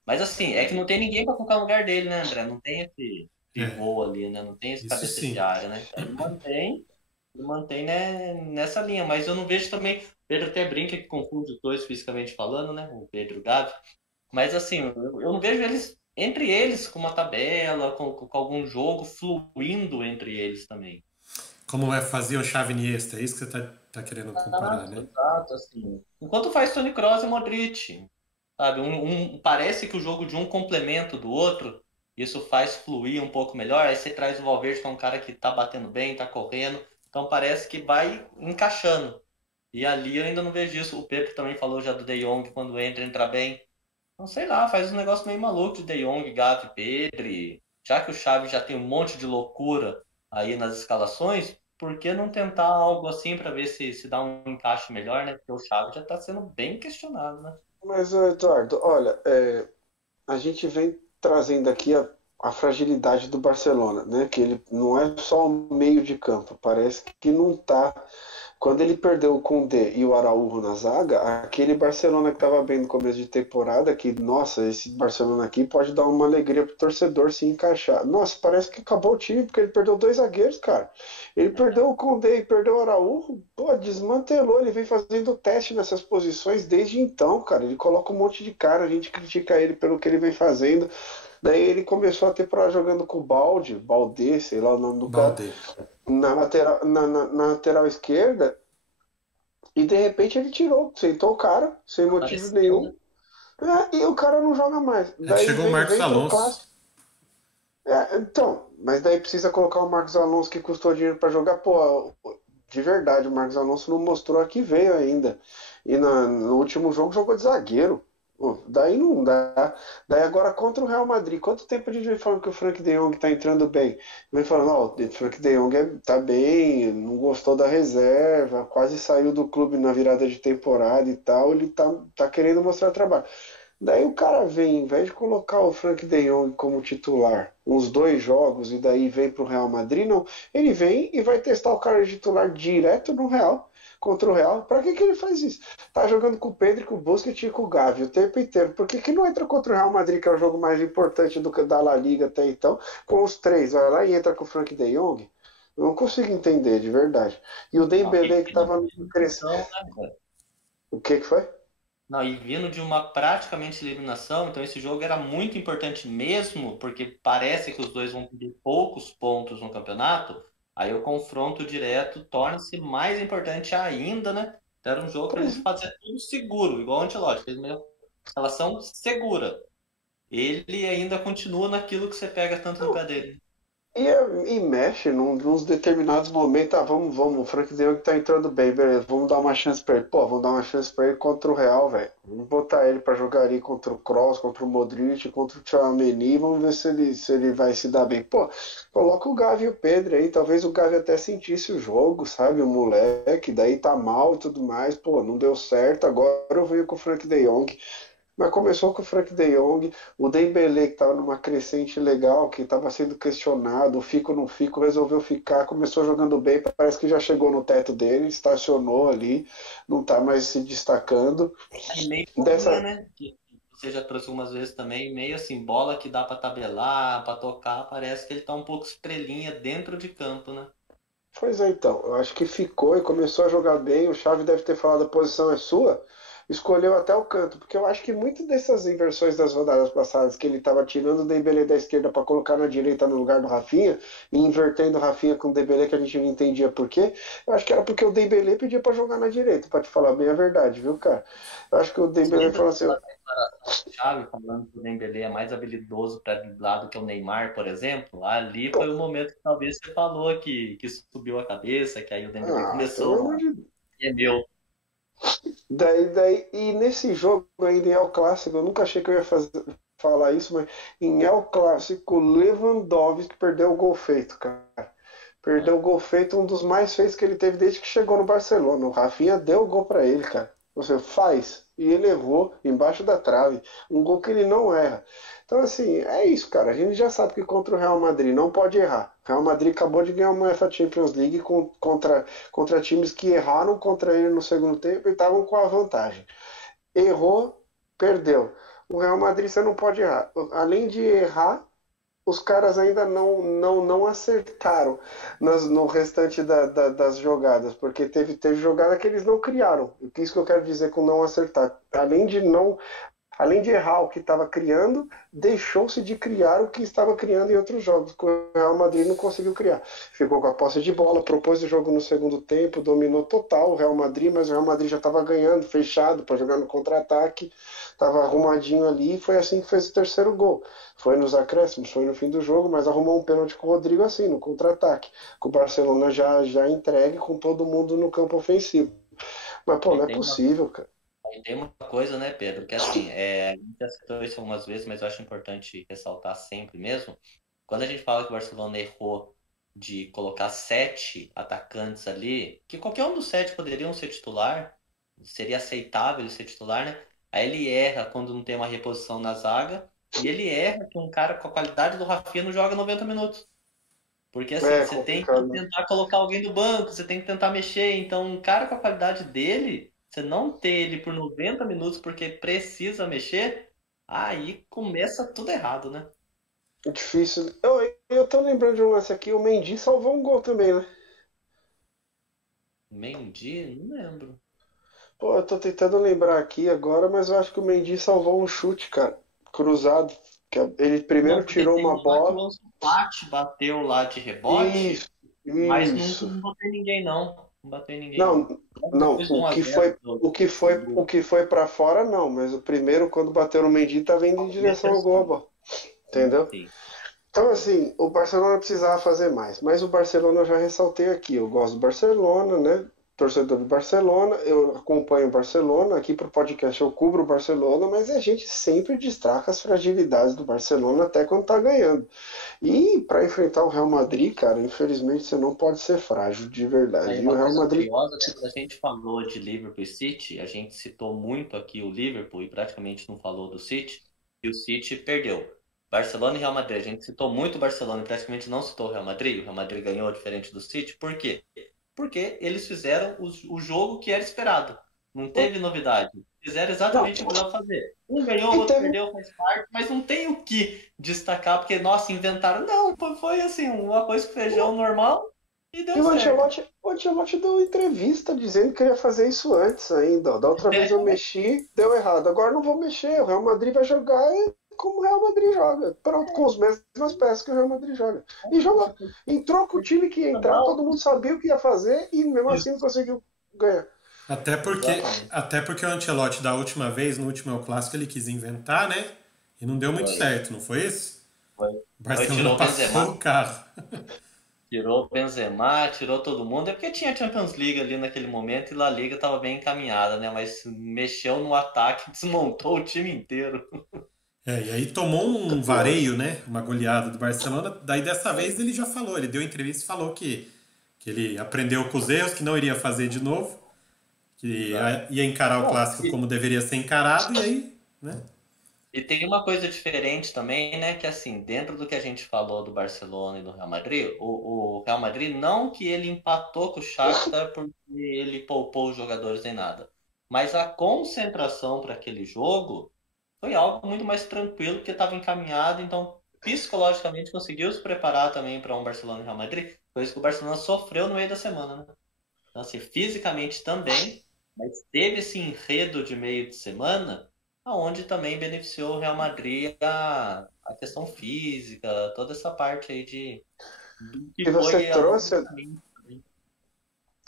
Mas assim, é que não tem ninguém pra colocar no lugar dele, né, André? Não tem esse É, pivô ali, né? Não tem esse isso cabeça de sim. área, né? Então ele mantém, né, nessa linha. Mas eu não vejo também. O Pedro até brinca que confunde os dois fisicamente falando, né? O Pedro e o Gavi. Mas assim, eu não vejo eles entre eles com uma tabela, com algum jogo fluindo entre eles também. Como é fazer o Xavi Iniesta, é isso que você tá querendo comparar, Exato, né? exato, assim. Enquanto faz Toni Kroos e Modric, sabe? Parece que o jogo de um complementa o do outro, isso faz fluir um pouco melhor. Aí você traz o Valverde, que é um cara que tá batendo bem, tá correndo, então parece que vai encaixando. E ali eu ainda não vejo isso. O Pepe também falou já do De Jong, quando entra bem. Não sei lá, faz um negócio meio maluco de De Jong, Gavi, Pedri. Já que o Xavi já tem um monte de loucura aí nas escalações, por que não tentar algo assim para ver se dá um encaixe melhor, né? Porque o Xavi já tá sendo bem questionado, né? Mas, Eduardo, olha, a gente vem trazendo aqui a fragilidade do Barcelona, né? Que ele não é só o meio de campo, parece que não tá. Quando ele perdeu o Koundé e o Araújo na zaga, aquele Barcelona que estava bem no começo de temporada, que, nossa, esse Barcelona aqui pode dar uma alegria pro torcedor se encaixar. Nossa, parece que acabou o time, porque ele perdeu dois zagueiros, cara. Ele perdeu o Koundé e perdeu o Araújo, pô, desmantelou, ele vem fazendo teste nessas posições desde então, cara. Ele coloca um monte de cara, a gente critica ele pelo que ele vem fazendo. Daí ele começou a ter para jogando com o Balde, sei lá o nome do cara, Balde. na lateral esquerda, e de repente ele tirou, sentou o cara, sem motivo Apareceu, né? nenhum, e o cara não joga mais. É que Daí chegou o Marcos vem pro Alonso. clássico. Então, mas daí precisa colocar o Marcos Alonso que custou dinheiro para jogar. Pô, de verdade, o Marcos Alonso não mostrou a que veio ainda. E no último jogo jogou de zagueiro. Pô, daí não dá. Daí agora contra o Real Madrid. Quanto tempo a gente vem falando que o Frank de Jong tá entrando bem? Vem falando, ó, o Frank de Jong tá bem, não gostou da reserva, quase saiu do clube na virada de temporada e tal. Ele tá querendo mostrar trabalho. Daí o cara vem, em vez de colocar o Frank de Jong como titular, uns dois jogos, e daí vem pro Real Madrid, não. Ele vem e vai testar o cara de titular direto no Real, contra o Real. Pra que ele faz isso? Tá jogando com o Pedro, com o Busquets e com o Gavi o tempo inteiro. Por que não entra contra o Real Madrid, que é o jogo mais importante da La Liga até então, com os três? Vai lá e entra com o Frank de Jong? Eu não consigo entender, de verdade. E o Não, Dembélé que tava crescendo. então, né, cara? O que foi? Não, e vindo de uma praticamente eliminação, então esse jogo era muito importante mesmo, porque parece que os dois vão pedir poucos pontos no campeonato, aí o confronto direto torna-se mais importante ainda, né? Então era um jogo para Pois eles fazerem tudo seguro, igual o Ancelotti, fez uma relação segura. Ele ainda continua naquilo que você pega tanto no não. pé dele. E mexe nos determinados momentos. Vamos, o Frank De Jong tá entrando bem, beleza. Vamos dar uma chance pra ele. Pô, vamos dar uma chance pra ele contra o Real, velho. Vamos botar ele pra jogar ali contra o Kroos, contra o Modric, contra o Tchouaméni. Vamos ver se ele vai se dar bem. Pô, coloca o Gavi e o Pedro aí. Talvez o Gavi até sentisse o jogo, sabe? O moleque, daí tá mal e tudo mais. Pô, não deu certo. Agora eu venho com o Frank De Jong. Mas começou com o Frank De Jong, o Dembélé que estava numa crescente legal, que estava sendo questionado, fico ou não fico, resolveu ficar, começou jogando bem, parece que já chegou no teto dele, estacionou ali, não está mais se destacando. Aí meio bolinha, Dessa, né? Que você já trouxe algumas vezes também, meio assim, bola que dá pra tabelar, pra tocar, parece que ele tá um pouco estrelinha dentro de campo, né? pois é, então, eu acho que ficou e começou a jogar bem, o Xavi deve ter falado a posição é sua, escolheu até o canto, porque eu acho que muitas dessas inversões das rodadas passadas, que ele estava tirando o Dembélé da esquerda para colocar na direita no lugar do Rafinha, e invertendo o Rafinha com o Dembélé, que a gente não entendia por quê, eu acho que era porque o Dembélé pedia para jogar na direita, para te falar bem a verdade, viu, cara? Eu acho que o Você Dembélé lembra falou assim, daquela declaração do Xavi falando que o Dembélé é mais habilidoso para driblar do que o Neymar, por exemplo? Ali foi o momento que talvez você falou que subiu a cabeça, que aí o Dembélé pelo começou amor a... de Deus. É meu. E nesse jogo ainda em El Clássico, eu nunca achei que eu ia falar isso, mas em El Clássico, Lewandowski perdeu o gol feito, cara. Perdeu o gol feito, um dos mais feitos que ele teve desde que chegou no Barcelona. O Rafinha deu o gol pra ele, cara. Você faz. E ele errou embaixo da trave. Um gol que ele não erra. Então, assim, é isso, cara. A gente já sabe que contra o Real Madrid não pode errar. Real Madrid acabou de ganhar uma UEFA Champions League contra times que erraram contra ele no segundo tempo e estavam com a vantagem. Errou, perdeu. O Real Madrid você não pode errar. Além de errar, os caras ainda não acertaram no restante das jogadas, porque teve jogada que eles não criaram. Isso que eu quero dizer com não acertar. Além de errar o que estava criando, deixou-se de criar o que estava criando em outros jogos. O Real Madrid não conseguiu criar. Ficou com a posse de bola, propôs o jogo no segundo tempo, dominou total o Real Madrid, mas o Real Madrid já estava ganhando, fechado para jogar no contra-ataque, estava arrumadinho ali, e foi assim que fez o terceiro gol. Foi nos acréscimos, foi no fim do jogo, mas arrumou um pênalti com o Rodrigo assim, no contra-ataque. Com o Barcelona já entregue, com todo mundo no campo ofensivo. Mas, pô, não é possível, cara. E tem uma coisa, né, Pedro, que assim, a gente já citou isso algumas vezes, mas eu acho importante ressaltar sempre mesmo. Quando a gente fala que o Barcelona errou de colocar 7 atacantes ali, que qualquer um dos 7 poderiam ser titular, seria aceitável ele ser titular, né? Aí ele erra quando não tem uma reposição na zaga, e ele erra que um cara com a qualidade do Rafinha não joga 90 minutos. Porque assim, você tem que tentar colocar alguém do banco, você tem que tentar mexer. Então, um cara com a qualidade dele, você não ter ele por 90 minutos porque precisa mexer, aí começa tudo errado, né? Difícil. Eu tô lembrando de um lance aqui, o Mendy salvou um gol também, né? Mendy? Não lembro. Pô, eu tô tentando lembrar aqui agora, mas eu acho que o Mendy salvou um chute, cara, cruzado. Ele primeiro tirou uma bola. O Ansu Fati bateu lá de rebote, Isso, mas isso. não bateu em ninguém, não. Não bateu em ninguém. Não, o que foi para fora não, mas o primeiro quando bateu no Mendy tá vindo em direção ao gol, entendeu? Sim. Então assim, o Barcelona precisava fazer mais, mas o Barcelona eu já ressaltei aqui, eu gosto do Barcelona, né? Torcedor do Barcelona, eu acompanho o Barcelona, aqui pro podcast eu cubro o Barcelona, mas a gente sempre destaca as fragilidades do Barcelona até quando tá ganhando. E para enfrentar o Real Madrid, cara, infelizmente você não pode ser frágil de verdade. Aí E o uma Real coisa Madrid. curiosa, né? Quando a gente falou de Liverpool e City, a gente citou muito aqui o Liverpool e praticamente não falou do City, e o City perdeu. Barcelona e Real Madrid, a gente citou muito o Barcelona e praticamente não citou o Real Madrid. O Real Madrid ganhou diferente do City, por quê? Porque eles fizeram o jogo que era esperado. Não teve novidade. Fizeram exatamente o que precisava fazer. Um ganhou, o outro perdeu, faz parte, mas não tem o que destacar, porque, nossa, inventaram. Não, foi assim, um arroz com feijão normal e deu certo. O Ancelotti deu entrevista dizendo que ia fazer isso antes ainda. Da outra vez eu mexi, deu errado. Agora não vou mexer. O Real Madrid vai jogar como o Real Madrid joga. Pronto, com as mesmas peças que o Real Madrid joga. E jogou. Entrou com o time que ia entrar, todo mundo sabia o que ia fazer e mesmo assim não conseguiu ganhar. Até porque o Ancelotti da última vez, no último El Clássico, ele quis inventar, né? E não deu muito certo, não foi isso? Foi. O Barcelona passou o carro. Tirou o Benzema, tirou todo mundo. É porque tinha Champions League ali naquele momento e La Liga estava bem encaminhada, né? Mas mexeu no ataque, desmontou o time inteiro. E aí tomou um vareio, né? Uma goleada do Barcelona. Daí dessa vez ele já falou, ele deu entrevista e falou que ele aprendeu com os erros, que não iria fazer de novo, que ia encarar o clássico como deveria ser encarado, e aí, né? E tem uma coisa diferente também, né? Que assim, dentro do que a gente falou do Barcelona e do Real Madrid, o Real Madrid não que ele empatou com o Shakhtar porque ele poupou os jogadores em nada, mas a concentração para aquele jogo foi algo muito mais tranquilo, porque estava encaminhado, então psicologicamente conseguiu se preparar também para um Barcelona e Real Madrid, coisa que o Barcelona sofreu no meio da semana, né? Então, assim, fisicamente também, mas teve esse enredo de meio de semana, aonde também beneficiou o Real Madrid a questão física, toda essa parte aí de que E foi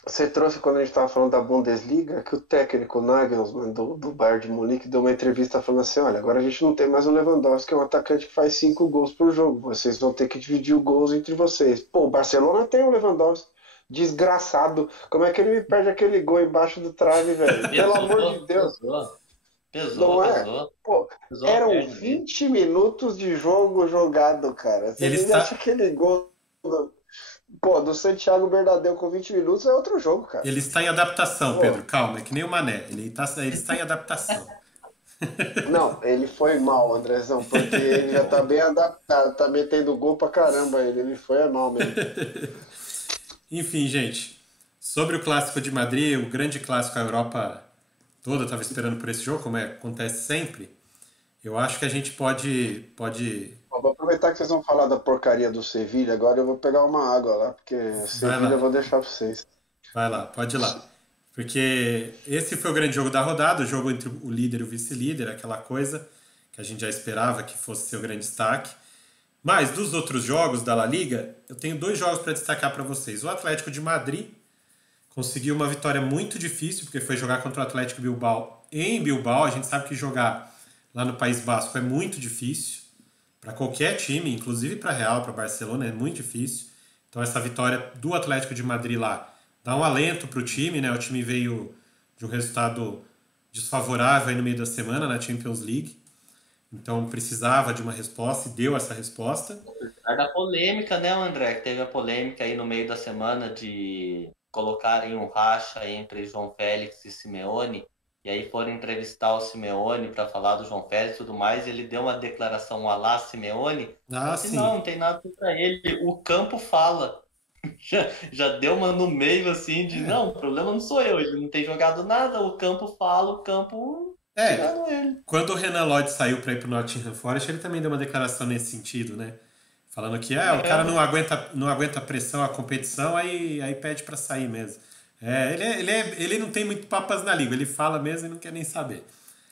você trouxe quando a gente estava falando da Bundesliga, que o técnico Nagelsmann do Bayern de Munique deu uma entrevista falando assim, olha, agora a gente não tem mais o Lewandowski, que é um atacante que faz 5 gols por jogo, vocês vão ter que dividir os gols entre vocês. Pô, o Barcelona tem o Lewandowski, desgraçado, como é que ele me perde aquele gol embaixo do trave, velho? Pelo amor de Deus. Pesou. Pô, eram 20 minutos de jogo jogado, cara. Você me acha aquele gol... Pô, do Santiago Bernabéu com 20 minutos é outro jogo, cara. Ele está em adaptação, Pedro. Calma, é que nem o Mané. Ele está em adaptação. Não, ele foi mal, Andrezão, porque ele já tá bem adaptado, tá metendo gol pra caramba ele foi mal mesmo. Enfim, gente, sobre o Clássico de Madrid, o grande clássico, a Europa toda estava esperando por esse jogo, como acontece sempre. Eu acho que a gente pode. Ó, vou aproveitar que vocês vão falar da porcaria do Sevilha, agora eu vou pegar uma água lá, porque Vai Sevilha eu lá, vou deixar pra vocês. vai lá, pode ir lá. Porque esse foi o grande jogo da rodada, o jogo entre o líder e o vice-líder, aquela coisa que a gente já esperava que fosse seu grande destaque. Mas dos outros jogos da La Liga, eu tenho dois jogos para destacar para vocês. O Atlético de Madrid conseguiu uma vitória muito difícil, porque foi jogar contra o Atlético Bilbao em Bilbao. A gente sabe que jogar lá no País Basco é muito difícil. Para qualquer time, inclusive para Real, para Barcelona, é muito difícil. Então essa vitória do Atlético de Madrid lá dá um alento para o time, né? O time veio de um resultado desfavorável aí no meio da semana na Champions League. Então precisava de uma resposta e deu essa resposta. Apesar da polêmica, né, André? Que teve a polêmica aí no meio da semana de colocarem um racha entre João Félix e Simeone. E aí foram entrevistar o Simeone para falar do João Félix e tudo mais. E ele deu uma declaração à la Simeone. Ah, Falou assim: não, sim. não tem nada contra ele. O campo fala. Já deu uma no meio assim de não, o problema não sou eu. Ele não tem jogado nada. O campo fala, o campo É, tirando ele. quando o Renan Lodge saiu para ir pro Nottingham Forest, ele também deu uma declaração nesse sentido, né? Falando que o cara É, não aguenta a pressão, a competição, aí pede para sair mesmo. Ele não tem muito papas na língua, ele fala mesmo e não quer nem saber.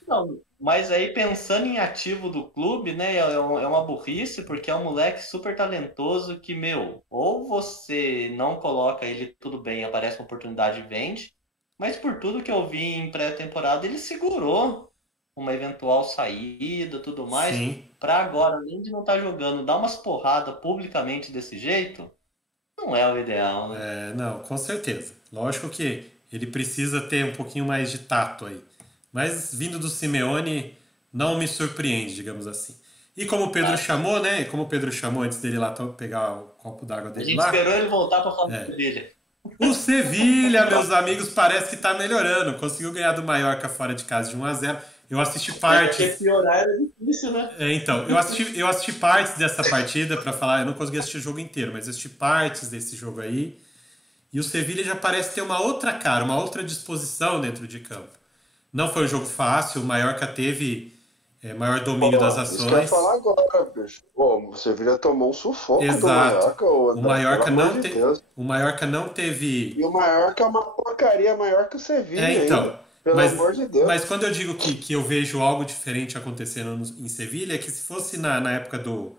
não, mas aí pensando em ativo do clube, né, é uma burrice, porque é um moleque super talentoso que, meu, ou você não coloca ele tudo bem, aparece uma oportunidade e vende, mas por tudo que eu vi em pré-temporada, ele segurou uma eventual saída, tudo mais, Sim, pra agora, além de não estar jogando, dar umas porradas publicamente desse jeito, não é o ideal, né? não, com certeza. Lógico que ele precisa ter um pouquinho mais de tato aí. Mas vindo do Simeone, não me surpreende, digamos assim. E como o Pedro Ah, chamou, né? Como o Pedro chamou antes dele lá pegar o copo d'água a dele gente lá, esperou ele voltar pra falar dele. o Sevilha, meus amigos, parece que está melhorando. Conseguiu ganhar do Mallorca fora de casa de 1-0. Eu assisti É porque partes. piorar era difícil, né? Então, eu assisti partes dessa partida para falar. Eu não consegui assistir o jogo inteiro, mas assisti partes desse jogo aí. E o Sevilha já parece ter uma outra cara, uma outra disposição dentro de campo. Não foi um jogo fácil. O Mallorca teve maior domínio das Pô, isso que eu ia ações. falar agora, bicho. Pô, o Sevilha tomou um sufoco do Exato. Mallorca, ô O André, pelo Mallorca amor não de te... Deus. o Mallorca não teve. E o Mallorca é uma porcaria maior que o Sevilha Então, ainda. Pelo mas, amor de mas Deus. quando eu digo que eu vejo algo diferente acontecendo em Sevilha, é que se fosse na época do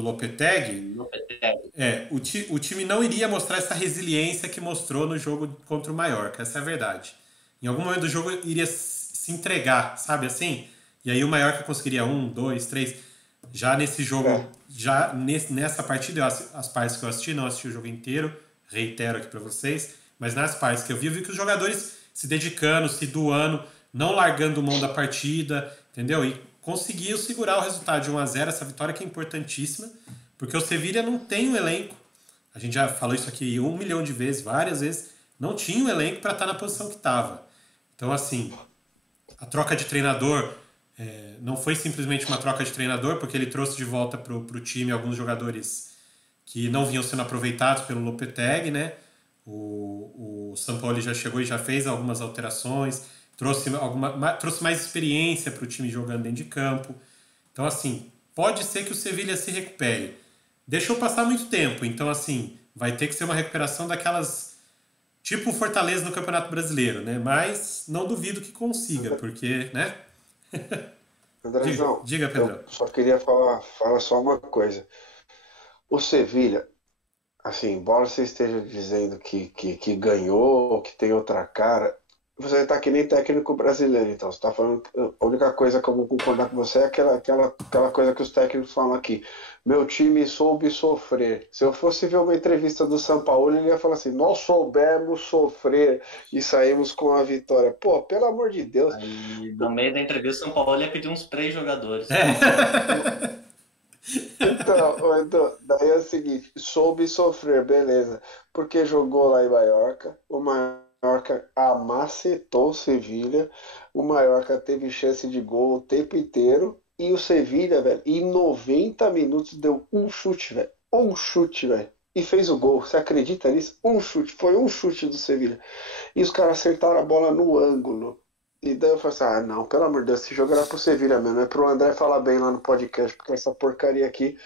Lopetegui, Lopetegui. o time não iria mostrar essa resiliência que mostrou no jogo contra o Mallorca, essa é a verdade. Em algum momento do jogo iria se entregar, sabe assim? E aí o Mallorca conseguiria 1, 2, 3. Já nesse É, jogo, nessa partida, as partes que eu assisti, não assisti o jogo inteiro, reitero aqui para vocês, mas nas partes que eu vi que os jogadores se dedicando, se doando, não largando mão da partida, entendeu? E conseguiu segurar o resultado de 1-0, essa vitória que é importantíssima, porque o Sevilla não tem um elenco, a gente já falou isso aqui 1 milhão de vezes, várias vezes, não tinha um elenco para estar na posição que estava. Então, assim, a troca de treinador não foi simplesmente uma troca de treinador, porque ele trouxe de volta para o time alguns jogadores que não vinham sendo aproveitados pelo Lopetegui, né? O Sampaoli já chegou e já fez algumas alterações, trouxe mais experiência para o time jogando dentro de campo. Então, assim, pode ser que o Sevilha se recupere. Deixou passar muito tempo, então, assim, vai ter que ser uma recuperação daquelas. Tipo o Fortaleza no Campeonato Brasileiro, né? Mas não duvido que consiga, porque, né? Diga, Andrezão, diga, eu Pedrão. só queria falar só uma coisa. O Sevilha, assim, embora você esteja dizendo que ganhou, que tem outra cara, você tá que nem técnico brasileiro, então. Você tá falando que a única coisa que eu vou concordar com você é aquela coisa que os técnicos falam aqui. Meu time soube sofrer. Se eu fosse ver uma entrevista do Sampaoli, ele ia falar assim: nós soubemos sofrer e saímos com a vitória. Pô, pelo amor de Deus. Aí, no meio da entrevista, o São Paulo ia pedir uns 3 jogadores. Daí é o seguinte, soube sofrer, beleza. Porque jogou lá em Mallorca, o Mallorca Mallorca amacetou o Sevilha. O Mallorca teve chance de gol o tempo inteiro. E o Sevilha, velho, em 90 minutos deu um chute, velho. Um chute, velho. E fez o gol. Você acredita nisso? Um chute. Foi um chute do Sevilha. E os caras acertaram a bola no ângulo. E daí eu falei assim, ah, não, pelo amor de Deus, esse jogo era pro Sevilha mesmo. É pro André falar bem lá no podcast, porque essa porcaria aqui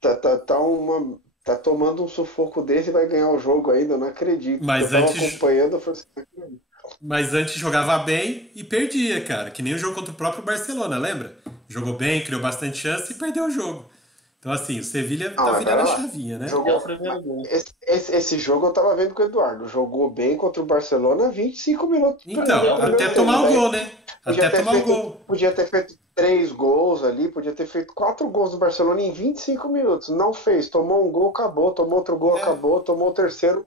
tá tomando um sufoco desse e vai ganhar o jogo ainda, eu não acredito. Eu Mas tava antes, acompanhando, eu falei assim, não acredito. mas antes jogava bem e perdia, cara. Que nem o jogo contra o próprio Barcelona, lembra? Jogou bem, criou bastante chance e perdeu o jogo. Então, assim, o Sevilha Não, tá mas virando pera a lá. chavinha, né? Até o Jogou. primeiro gol. Esse jogo eu tava vendo com o Eduardo. Jogou bem contra o Barcelona 25 minutos Até no Então, o primeiro até primeiro tempo. tomar o gol. gol, Daí né? podia Até ter tomar o feito, gol. podia ter feito 3 gols ali, podia ter feito 4 gols do Barcelona em 25 minutos. Não fez, tomou um gol, acabou, tomou outro gol, É, acabou, tomou o terceiro,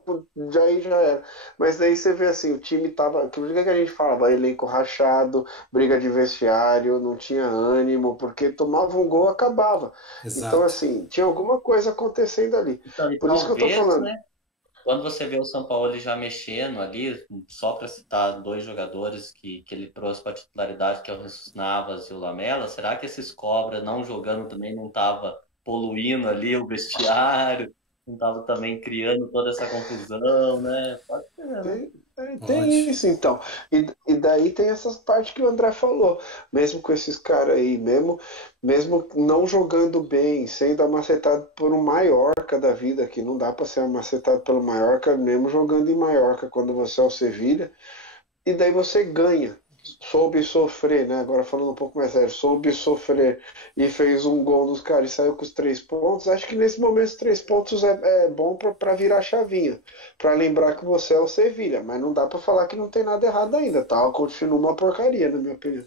aí já era. Mas daí você vê assim, o time tava. Por que a gente falava? Elenco rachado, briga de vestiário, não tinha ânimo, porque tomava um gol, acabava. Então, exato. assim, tinha alguma coisa acontecendo ali. Então, e Por isso que eu tô talvez, falando. né? Quando você vê o São Paulo já mexendo ali, só para citar dois jogadores que ele trouxe para titularidade, que é o Jesus Navas e o Lamela, será que esses cobras não jogando também não tava poluindo ali o vestiário, não tava também criando toda essa confusão, né? Pode ser, né? Tem Pode. isso então. E daí tem essas partes que o André falou. Mesmo com esses caras aí, mesmo não jogando bem, sendo amacetado por um Mallorca da vida, que não dá para ser amacetado pelo Mallorca, mesmo jogando em Mallorca, quando você é o Sevilha, e daí você ganha. Soube sofrer, né? Agora falando um pouco mais sério, soube sofrer e fez um gol nos caras e saiu com os 3 pontos. Acho que nesse momento os 3 pontos é bom para virar a chavinha, para lembrar que você é o Sevilha, mas não dá para falar que não tem nada errado ainda, tá? Continua uma porcaria, na minha opinião.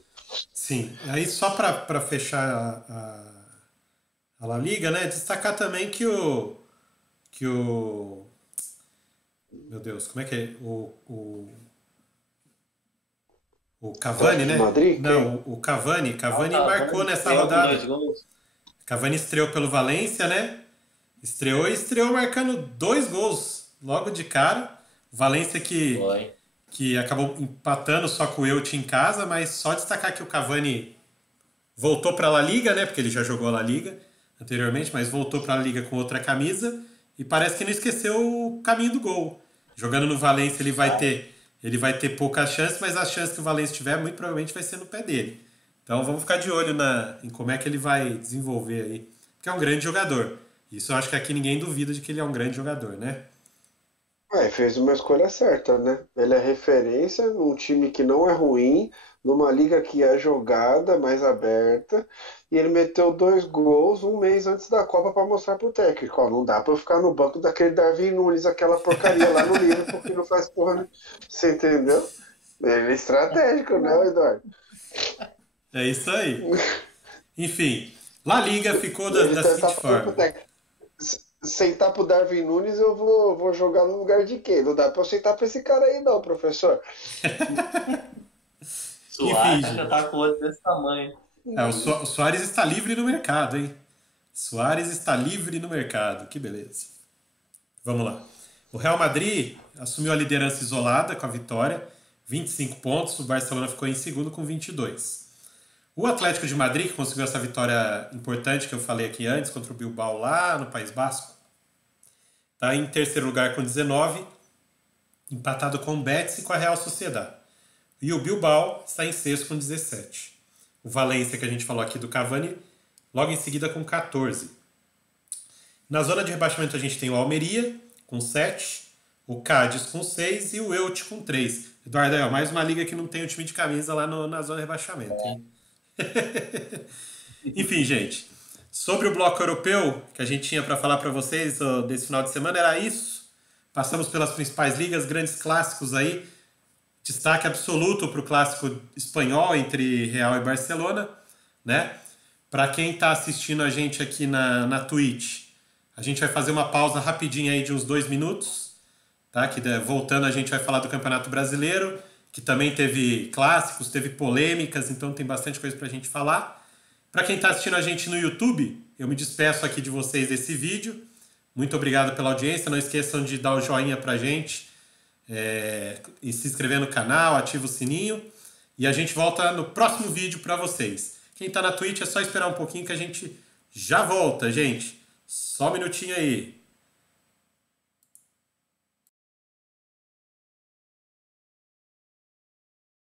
Sim. Aí só para fechar a La Liga, né? Destacar também que o meu Deus, como é que é? O Cavani, Atlético de né? Madrid, quem? Não, o Cavani. Ah, o Cavani marcou Cavani nessa estreou com rodada. 2 gols. Cavani estreou pelo Valência, né? Estreou marcando 2 gols logo de cara. Valência Foi. que acabou empatando só com o Elche em casa, mas só destacar que o Cavani voltou para a La Liga, né? Porque ele já jogou a La Liga anteriormente, mas voltou para a La Liga com outra camisa e parece que não esqueceu o caminho do gol. Jogando no Valência ele vai ter poucas chances, mas as chances que o Valência tiver muito provavelmente vai ser no pé dele. Então vamos ficar de olho em como é que ele vai desenvolver aí, porque é um grande jogador. Isso eu acho que aqui ninguém duvida de que ele é um grande jogador, né? Fez uma escolha certa, né? Ele é referência num time que não é ruim, numa liga que é jogada, mais aberta, e ele meteu 2 gols um mês antes da Copa para mostrar pro técnico. Ó, não dá para eu ficar no banco daquele Darwin Nunes, aquela porcaria lá no Liverpool que não faz porra. Você entendeu? Ele é estratégico, né, Eduardo? É isso aí. Enfim, La Liga ficou da, Ele da tá seguinte falando pro forma. técnico. Sentar pro Darwin Nunes, eu vou jogar no lugar de quem? Não dá pra eu sentar pra esse cara aí, não, professor. Enfim, Suárez já gente. tá com o olho desse tamanho. O Soares está livre no mercado, hein? Soares está livre no mercado. Que beleza. Vamos lá. O Real Madrid assumiu a liderança isolada com a vitória, 25 pontos. O Barcelona ficou em segundo com 22. O Atlético de Madrid, que conseguiu essa vitória importante que eu falei aqui antes, contra o Bilbao lá no País Basco, está em terceiro lugar com 19, empatado com o Betis e com a Real Sociedad. E o Bilbao está em sexto com 17. O Valência, que a gente falou aqui do Cavani, logo em seguida com 14. Na zona de rebaixamento a gente tem o Almeria com 7, o Cádiz com 6 e o Elche com 3. Eduardo, mais uma liga que não tem o time de camisa lá na zona de rebaixamento, hein? Enfim, gente, sobre o bloco europeu que a gente tinha para falar para vocês desse final de semana era isso. Passamos pelas principais ligas, grandes clássicos aí. Destaque absoluto para o clássico espanhol entre Real e Barcelona, né? Para quem está assistindo a gente aqui na Twitch, a gente vai fazer uma pausa rapidinha aí de uns 2 minutos, tá? Que voltando a gente vai falar do Campeonato Brasileiro, que também teve clássicos, teve polêmicas, então tem bastante coisa para a gente falar. Para quem está assistindo a gente no YouTube, eu me despeço aqui de vocês desse vídeo. Muito obrigado pela audiência. Não esqueçam de dar o joinha para a gente e se inscrever no canal, ativa o sininho. E a gente volta no próximo vídeo para vocês. Quem tá na Twitch é só esperar um pouquinho que a gente já volta, gente. Só um minutinho aí.